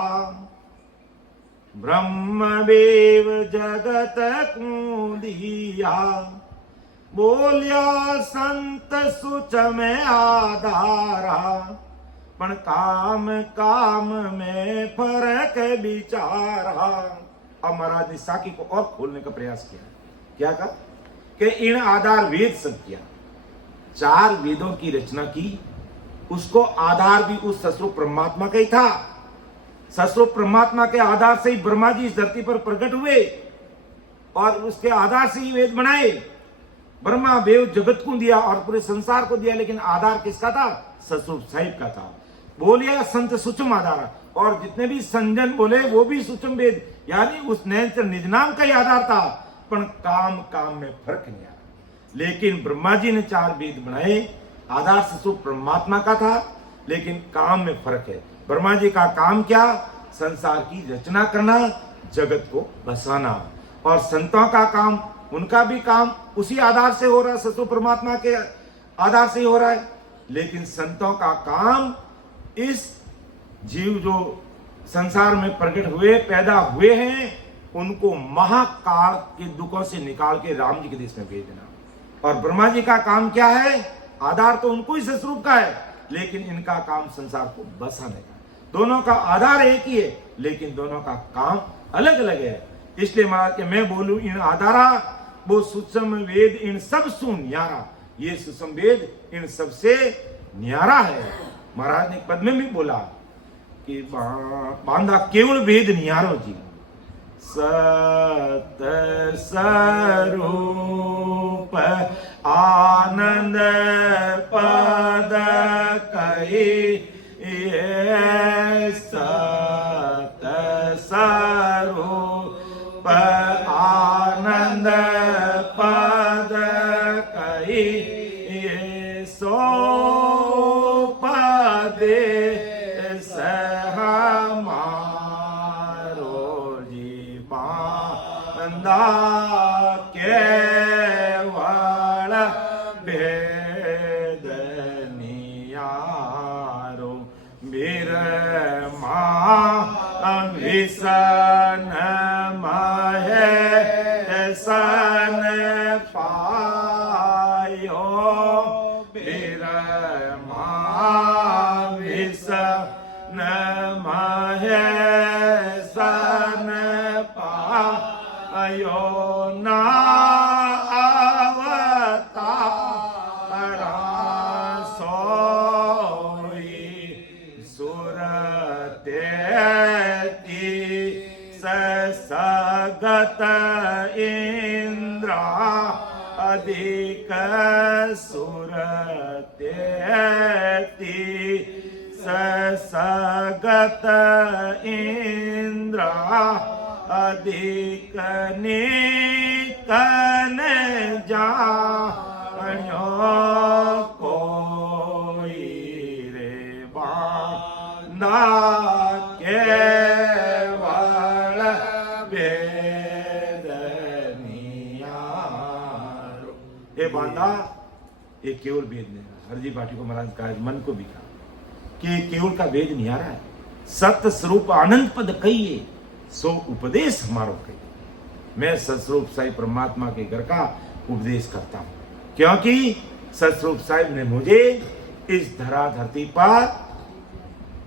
ब्रह्मवेव जगत को दिया, बोलिया संत सुच में आधारा, पण काम काम में फर्क विचारा। अब महाराज ने साकी को और खोलने का प्रयास किया। क्या कहा कि इन आधार वेद सब किया, 4 वेदों की रचना की, उसको आधार भी उस सस्वरूप परमात्मा का ही था। सस्वरूप परमात्मा के आधार से ही ब्रह्मा जी इस धरती पर प्रकट हुए, और उसके आधार से ही वेद बनाए। ब्रह्मा देव जगत को दिया और पूरे संसार को दिया, लेकिन आधार किसका था? सस्वरूप साहिब का था। बोलिया संत सूक्ष्म आधार, और जितने भी संजन बोले वो भी सूक्ष्म वेद, यानी उस नयनचर निजनाम का ही आधार था, पर काम काम में फर्क नहीं आया। लेकिन ब्रह्मा जी ने 4 वेद बनाए, आधार सस्वरूप परमात्मा का था, लेकिन काम में फर्क है। ब्रह्मा जी का काम क्या? संसार की रचना करना, जगत को बसाना। और संतों का काम, उनका भी काम उसी आधार से हो रहा है, सस्वरूप परमात्मा के आधार से ही हो रहा है। लेकिन संतों का काम इस जीव जो संसार में प्रकट हुए, पैदा हुए हैं, उनको महाकाल के दुखों से निकाल के राम जी के देश में भेजना। और ब्रह्मा जी का काम क्या है? आधार तो उनको ही सस्वरूप का है, लेकिन इनका काम संसार को बसाने का। दोनों का आधार एक ही है, लेकिन दोनों का काम अलग अलग है। इसलिए महाराज के मैं बोलूं इन आधारा, वो सूक्ष्म वेद इन सब सुन्यारा, ये सूक्ष्म वेद इन सबसे न्यारा है। महाराज ने पद में भी बोला कि बांधा केवल वेद न्यारो जी, सत स्वरूप आनंद पद कही, सत स्वरूप आनंद पद कही, सो पदे केवल भेद नियारो, बिरमा विसन महे सन पायो, बिरमा विसन महे सन पायो, ना अवतारा सोई सुरतेती सगत इंद्रा अधिक सुरतेती सगत इंद्रा अधिक निकन जान्यो कोई रे बांधा केवल वेद नियारो। ये बांधा ये केवल वेद नहीं, हरजी भाटी को महाराज का मन को भी कहा कि केवल का वेद नियारा है। सत्य स्वरूप आनंद पद कहिए, सो उपदेश हमारो कहिए। मैं सतस्वरूप साहिब परमात्मा के घर का उपदेश करता हूं, क्योंकि सतस्वरूप साहिब ने मुझे इस धरा धरती पर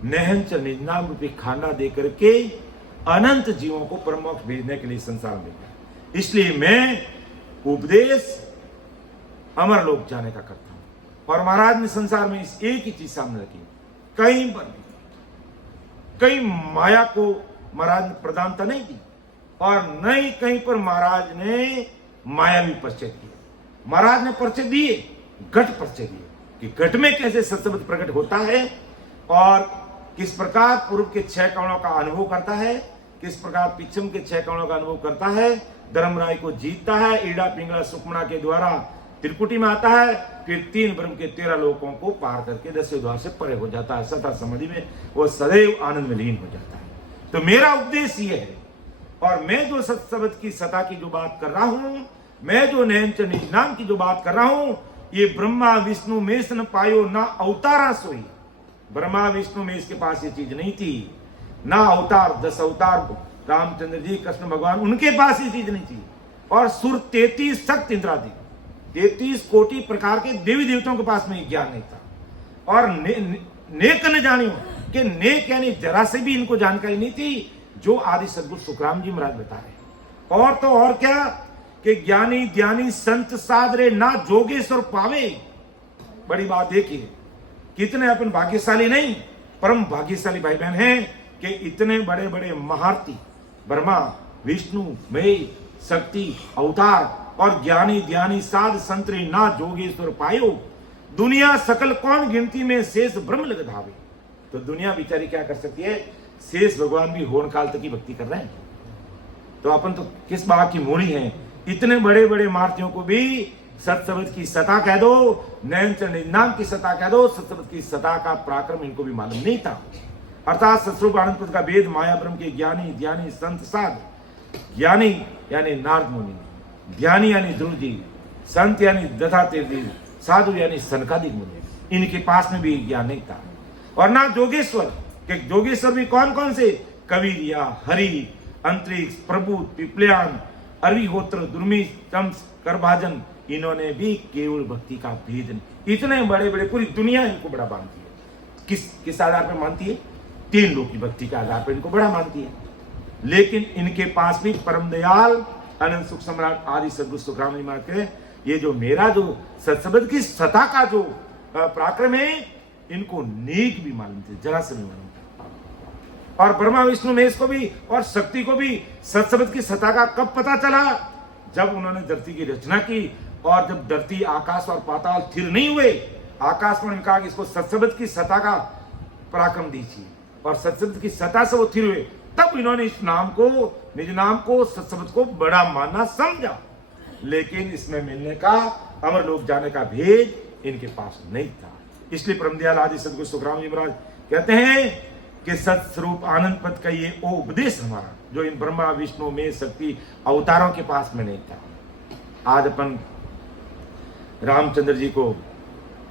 नहंच निजनाम रूपी खाना दे करके अनंत जीवों को परमोक्ष भेजने के लिए संसार में भेजा। इसलिए मैं उपदेश अमर लोक जाने का करता हूं। और महाराज ने संसार में इस एक ही चीज सामने रखी, कहीं पर भी कहीं माया को महाराज ने प्रधानता नहीं दी, और न ही कहीं पर महाराज ने मायावी परिचय दिए। महाराज ने परिचय दिए, घट परिचय दिए कि घट में कैसे सत्संग प्रकट होता है और किस प्रकार पूर्व के 6 कणों का अनुभव करता है, किस प्रकार पिछम के 6 कणों का अनुभव करता है, धर्मराय को जीतता है, ईड़ा पिंगला सुकमणा के द्वारा त्रिकुटी में आता है, फिर 3 ब्रह्म के 13 लोकों को पार करके 10वें द्वार से परे हो जाता है, सता समाधि में वो सदैव आनंद में लीन हो जाता है। तो मेरा उपदेश ये है, और मैं जो सत्संग की सता की जो बात कर रहा हूं, मैं जो नयनच निज नाम की जो बात कर रहा हूं, ये ब्रह्मा विष्णु मेष न पायो ना अवतारा सोई। ब्रह्मा विष्णु में इसके पास ये चीज नहीं थी, ना अवतार 10 अवतार रामचंद्र जी कृष्ण भगवान उनके पास ये चीज नहीं थी, और सुर 33 शक्त इंद्रादि 33 कोटि प्रकार के देवी देवताओं के पास में ज्ञान नहीं था। और नेक न जानियो कि नेक यानी जरा से भी इनको जानकारी नहीं थी, जो आदि सदगुरु सुखराम जी महाराज बता रहे। और तो और क्या कि ज्ञानी ध्यानी संत साधरे ना जोगेश्वर पावे। बड़ी बात देखिए, कितने अपन भाग्यशाली नहीं, परम भाग्यशाली भाई बहन हैं कि इतने बड़े बड़े महारथी ब्रह्मा विष्णु महेश शक्ति अवतार और ज्ञानी ध्यानी साध संतरे ना जोगेश्वर पायो। दुनिया सकल कौन गिनती में शेष ब्रह्म लग धावे। तो दुनिया बेचारी क्या कर सकती है, शेष भगवान भी होन काल तक की भक्ति कर रहे हैं। तो अपन तो किस बात की मूढ़ी हैं, इतने बड़े बड़े महारथियों को भी सत्संग की सता कह दो, नयनचंद नाम की सता कह दो, सत्संग की सता का पराक्रम इनको भी मालूम नहीं था। अर्थात सत्स्वरूप आनंद पद का वेद माया ब्रह्म के ज्ञानी ध्यानी संत साध, ज्ञानी यानी नारद मुनि, ध्यानी यानी ध्रुव जी, संत यानी दत्तात्रेय जी, साधु यानी सनकादिक मुनि, इनके पास में भी ज्ञान नहीं था। और ना जोगेश्वर, कि जोगेश्वर भी कौन कौन से, कबीरिया, हरि, अंतरिक्ष, प्रभु, पिपल्यान, अरिहोत्र, दुर्मिश, तम्स, करभाजन, इन्होंने भी केवल भक्ति का भेद, इतने बड़े बड़े पूरी दुनिया इनको बड़ा मानती है। किस आधार पर मानती है, 3 लोग की भक्ति के आधार पर इनको बड़ा मानती है। लेकिन इनके पास भी परम दयाल अनंत सुख सम्राट आदि सदगुरु सुखराम जी महाराज के ये जो मेरा जो सत्सबद की सता का जो पराक्रम है, इनको नीक भी मालूम थे, जरा से नहीं मालूम था। और ब्रह्मा विष्णु महेश को भी और शक्ति को भी सत्सबद की सता का कब पता चला? जब उन्होंने धरती की रचना की, और जब धरती, आकाश और पाताल स्थिर नहीं हुए, आकाश में कहा कि इसको सत्सबद की सता का पराक्रम दीजिए, और सत्सबद की सता से वो स्थिर हुए, तब इन्होंने इस नाम को, निज नाम को, सत्सबद को बड़ा मानना समझा। लेकिन इसमें मिलने का, अमर लोक जाने का भेद इनके पास नहीं था। इसलिए परमदयाल आदि सदगुरु सुखराम जी महाराज कहते हैं कि सत्स्वरूप आनंद पद का ये वो उपदेश हमारा, जो इन ब्रह्मा विष्णु में शक्ति अवतारों के पास में नहीं था। आज अपन रामचंद्र जी को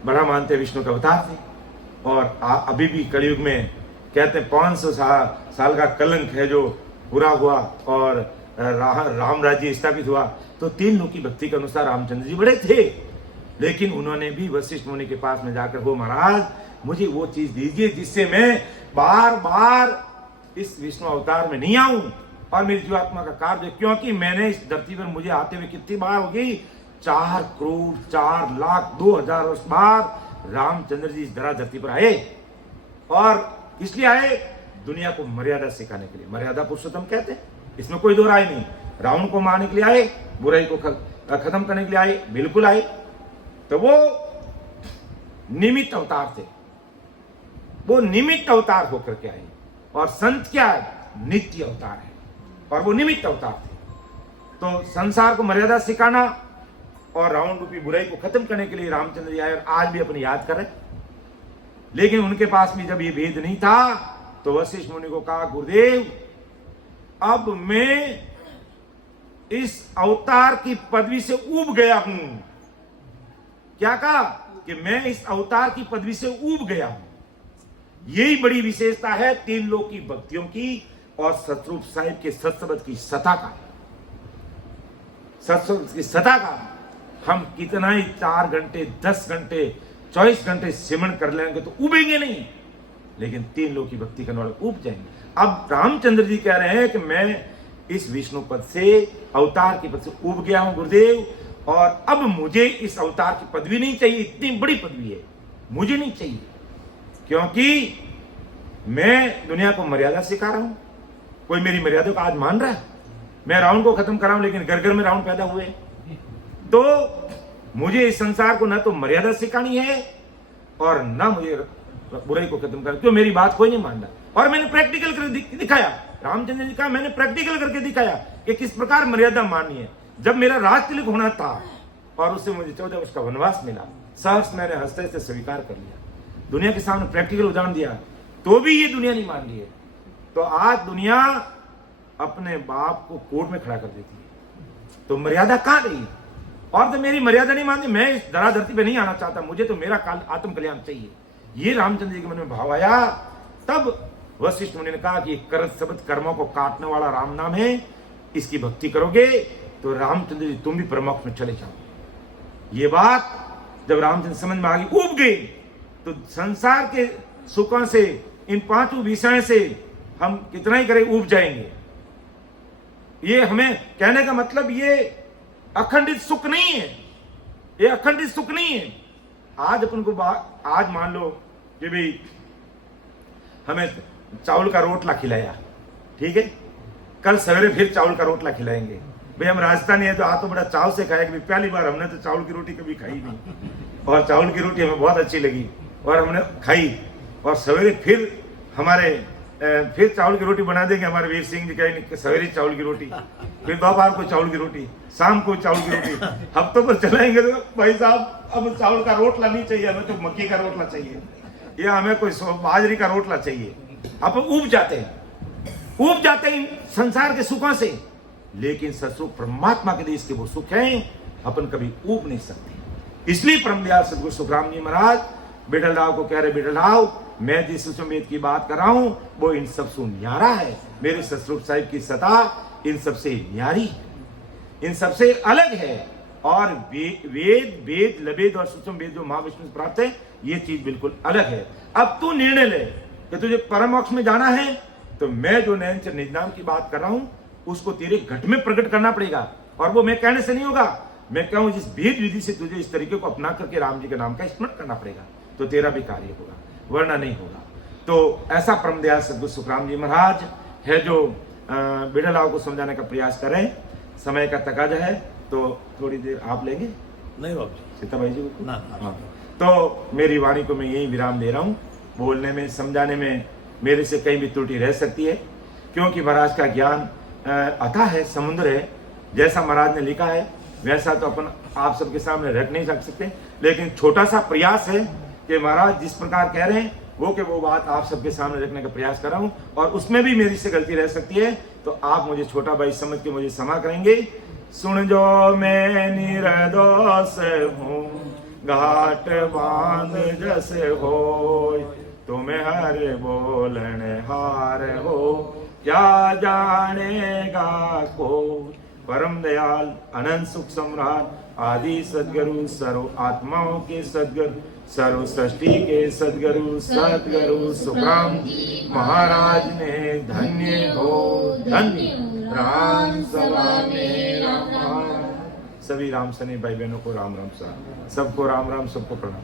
बड़ा मानते, विष्णु के अवतार थे, और अभी भी कलयुग में कहते हैं 500 साल का कलंक है जो पूरा हुआ और राम राज्य स्थापित हुआ। तो 3 लोग की भक्ति के अनुसार रामचंद्र जी बड़े थे, लेकिन उन्होंने भी वशिष्ठ मुनि के पास में जाकर, हो महाराज मुझे वो चीज दीजिए जिससे मैं बार बार इस विष्णु अवतार में नहीं आऊं और मेरी जीवात्मा का कार्य, क्योंकि मैंने इस धरती पर मुझे आते हुए कितनी बार होगी, 4 करोड़ 4 लाख 2,000 वर्ष बाद रामचंद्र जी इस धरती पर आए, और इसलिए आए दुनिया को मर्यादा सिखाने के लिए। मर्यादा पुरुषोत्तम कहते हैं, इसमें कोई दो राय नहीं। रावण को मारने के लिए आए, बुराई को खत्म करने के लिए आए, बिल्कुल आए। तो वो निमित्त अवतार थे, वो निमित्त अवतार होकर के आए, और संत क्या है, नित्य अवतार है, और वो निमित्त अवतार थे। तो संसार को मर्यादा सिखाना और रावण रूपी बुराई को खत्म करने के लिए रामचंद्र जी आए, और आज भी अपनी याद करें। लेकिन उनके पास भी जब ये भेद नहीं था, तो वशिष्ठ मुनि को कहा, गुरुदेव अब मैं इस अवतार की पदवी से ऊब गया हूं। क्या कहा? कि मैं इस अवतार की पदवी से ऊब गया हूं। यही बड़ी विशेषता है 3 लोक की भक्तियों की और सतरूप साहिब के सत्सबद की सता का। सत्सबद की सता का हम कितना ही 4 घंटे 10 घंटे 24 घंटे सिमरन कर लेंगे तो उबेंगे नहीं, लेकिन 3 लोक की भक्ति करने वाले उब जाएंगे। अब रामचंद्र जी कह रहे हैं कि मैं इस विष्णु पद से, अवतार की पद से उब गया हूं गुरुदेव, और अब मुझे इस अवतार की पदवी नहीं चाहिए, इतनी बड़ी पदवी है मुझे नहीं चाहिए, क्योंकि मैं दुनिया को मर्यादा सिखा रहा हूं। कोई मेरी मर्यादा को आज मान रहा है? मैं रावण को खत्म कर रहा हूं, लेकिन घर घर में रावण पैदा हुए, तो मुझे इस संसार को ना तो मर्यादा सिखानी है और ना मुझे बुराई को खत्म करना, क्यों मेरी बात कोई नहीं मान रहा। और मैंने प्रैक्टिकल करके दिखाया, रामचंद्र जी का मैंने प्रैक्टिकल करके दिखाया कि किस प्रकार मर्यादा माननी है। जब मेरा राज तिलक होना था और उससे मुझे 14 वर्ष का वनवास मिला, सहर्ष मैंने हंसते से स्वीकार कर लिया, दुनिया के सामने प्रैक्टिकल उदाहरण दिया, तो भी ये दुनिया नहीं मान रही है। तो आज दुनिया अपने बाप को कोर्ट में खड़ा कर देती है, तो मर्यादा कहां रही? और जब मेरी मर्यादा नहीं मानती, मैं इस धरती पे नहीं आना चाहता, मुझे तो मेरा आत्म कल्याण चाहिए, ये रामचंद्र जी के मन में भाव आया। तब वशिष्ठ मुनि ने कहा कि करत शब्द कर्मों को काटने वाला राम नाम है, इसकी भक्ति करोगे तो रामचंद्र जी तुम भी परमोक्ष में चले जाओ। ये बात जब रामचंद्र समझ में आ गई, उब गए, तो संसार के सुखों से, इन 5 विषयों से हम कितना ही करें उब जाएंगे। ये हमें कहने का मतलब ये अखंडित सुख नहीं है, ये अखंडित सुख नहीं है। आज अपन को आज मान लो कि भाई हमें चावल का रोटला खिलाया, ठीक है, कल सवेरे फिर चावल का रोटला खिलाएंगे। भाई हम राजस्थानी है तो आज तो बड़ा चाव से खाएंगे, पहली बार हमने तो चावल की रोटी कभी खाई नहीं, और चावल की रोटी हमें बहुत अच्छी लगी और हमने खाई, और सवेरे फिर हमारे फिर चावल की रोटी बना देंगे हमारे वीर सिंह जी, कहेंगे सवेरे चावल की रोटी, फिर दोपहर को चावल की रोटी, शाम को चावल की रोटी, हफ्तों पर चलाएंगे तो भाई साहब अब चावल का रोटला नहीं चाहिए, हमें तो मक्की का रोटला चाहिए या हमें कोई बाजरी का रोटला चाहिए। अब उब जाते हैं संसार के सुखों से, लेकिन ससुर परमात्मा के देश के वो सुख हैं, अपन कभी ऊब नहीं सकते। इसलिए परमदयाल सदगुरु सुखराम जी महाराज बिठल राव को कह रहे, बिठल राव मैं जिस सुसमेत की बात कर रहा हूं वो इन सबसे न्यारा है, मेरे ससुर साहिब की सता इन सबसे न्यारी है, इन सबसे अलग है। और वेद लबेद और सूक्ष्म वेद जो महाविष्णु से प्राप्त है, ये चीज बिल्कुल अलग है। अब तू निर्णय ले कि तुझे परम मोक्ष में जाना है, तो मैं जो नयन से निज नाम की बात कर रहा हूं उसको तेरे घट में प्रकट करना पड़ेगा, और वो मैं कहने से नहीं होगा, मैं कहूँ जिस भेद विधि से तुझे इस तरीके को अपना करके राम जी के नाम का स्मरण करना पड़ेगा तो तेरा भी कार्य होगा, वरना नहीं होगा। तो ऐसा परम दयाल सद्गुरु सुखराम जी महाराज है जो बिड़लाओं को समझाने का प्रयास कर रहे हैं। समय का तकाजा है तो थोड़ी देर आप लेंगे? नहीं बाबू जी, सीता भाई जी को ना हाँ। तो मेरी वाणी को मैं यही विराम दे रहा हूँ। बोलने में समझाने में मेरे से कहीं भी त्रुटि रह सकती है, क्योंकि महाराज का ज्ञान अथाह है, समुद्र है। जैसा महाराज ने लिखा है वैसा तो अपन आप सबके सामने रख नहीं सकते, लेकिन छोटा सा प्रयास है कि महाराज जिस प्रकार कह रहे हैं वो बात आप सबके सामने रखने का प्रयास कर रहा हूँ। और उसमें भी मेरी से गलती रह सकती है तो आप मुझे छोटा भाई समझ के मुझे क्षमा करेंगे। सुन जो मैं निर्दोष हूँ, घाट बांध जैसे हो, तुम्हें हर बोलन हार हो, क्या जानेगा को। परम दयाल अनंत सुख सम्राट आदि सदगुरु सर्व आत्माओं के सदगुरु सर्व सृष्टि के सदगुरु सदगुरु सुखराम महाराज ने धन्य हो धन्य राम सभा में राम। सभी राम सने भाई बहनों को राम राम सा, सबको राम राम, सबको प्रणाम।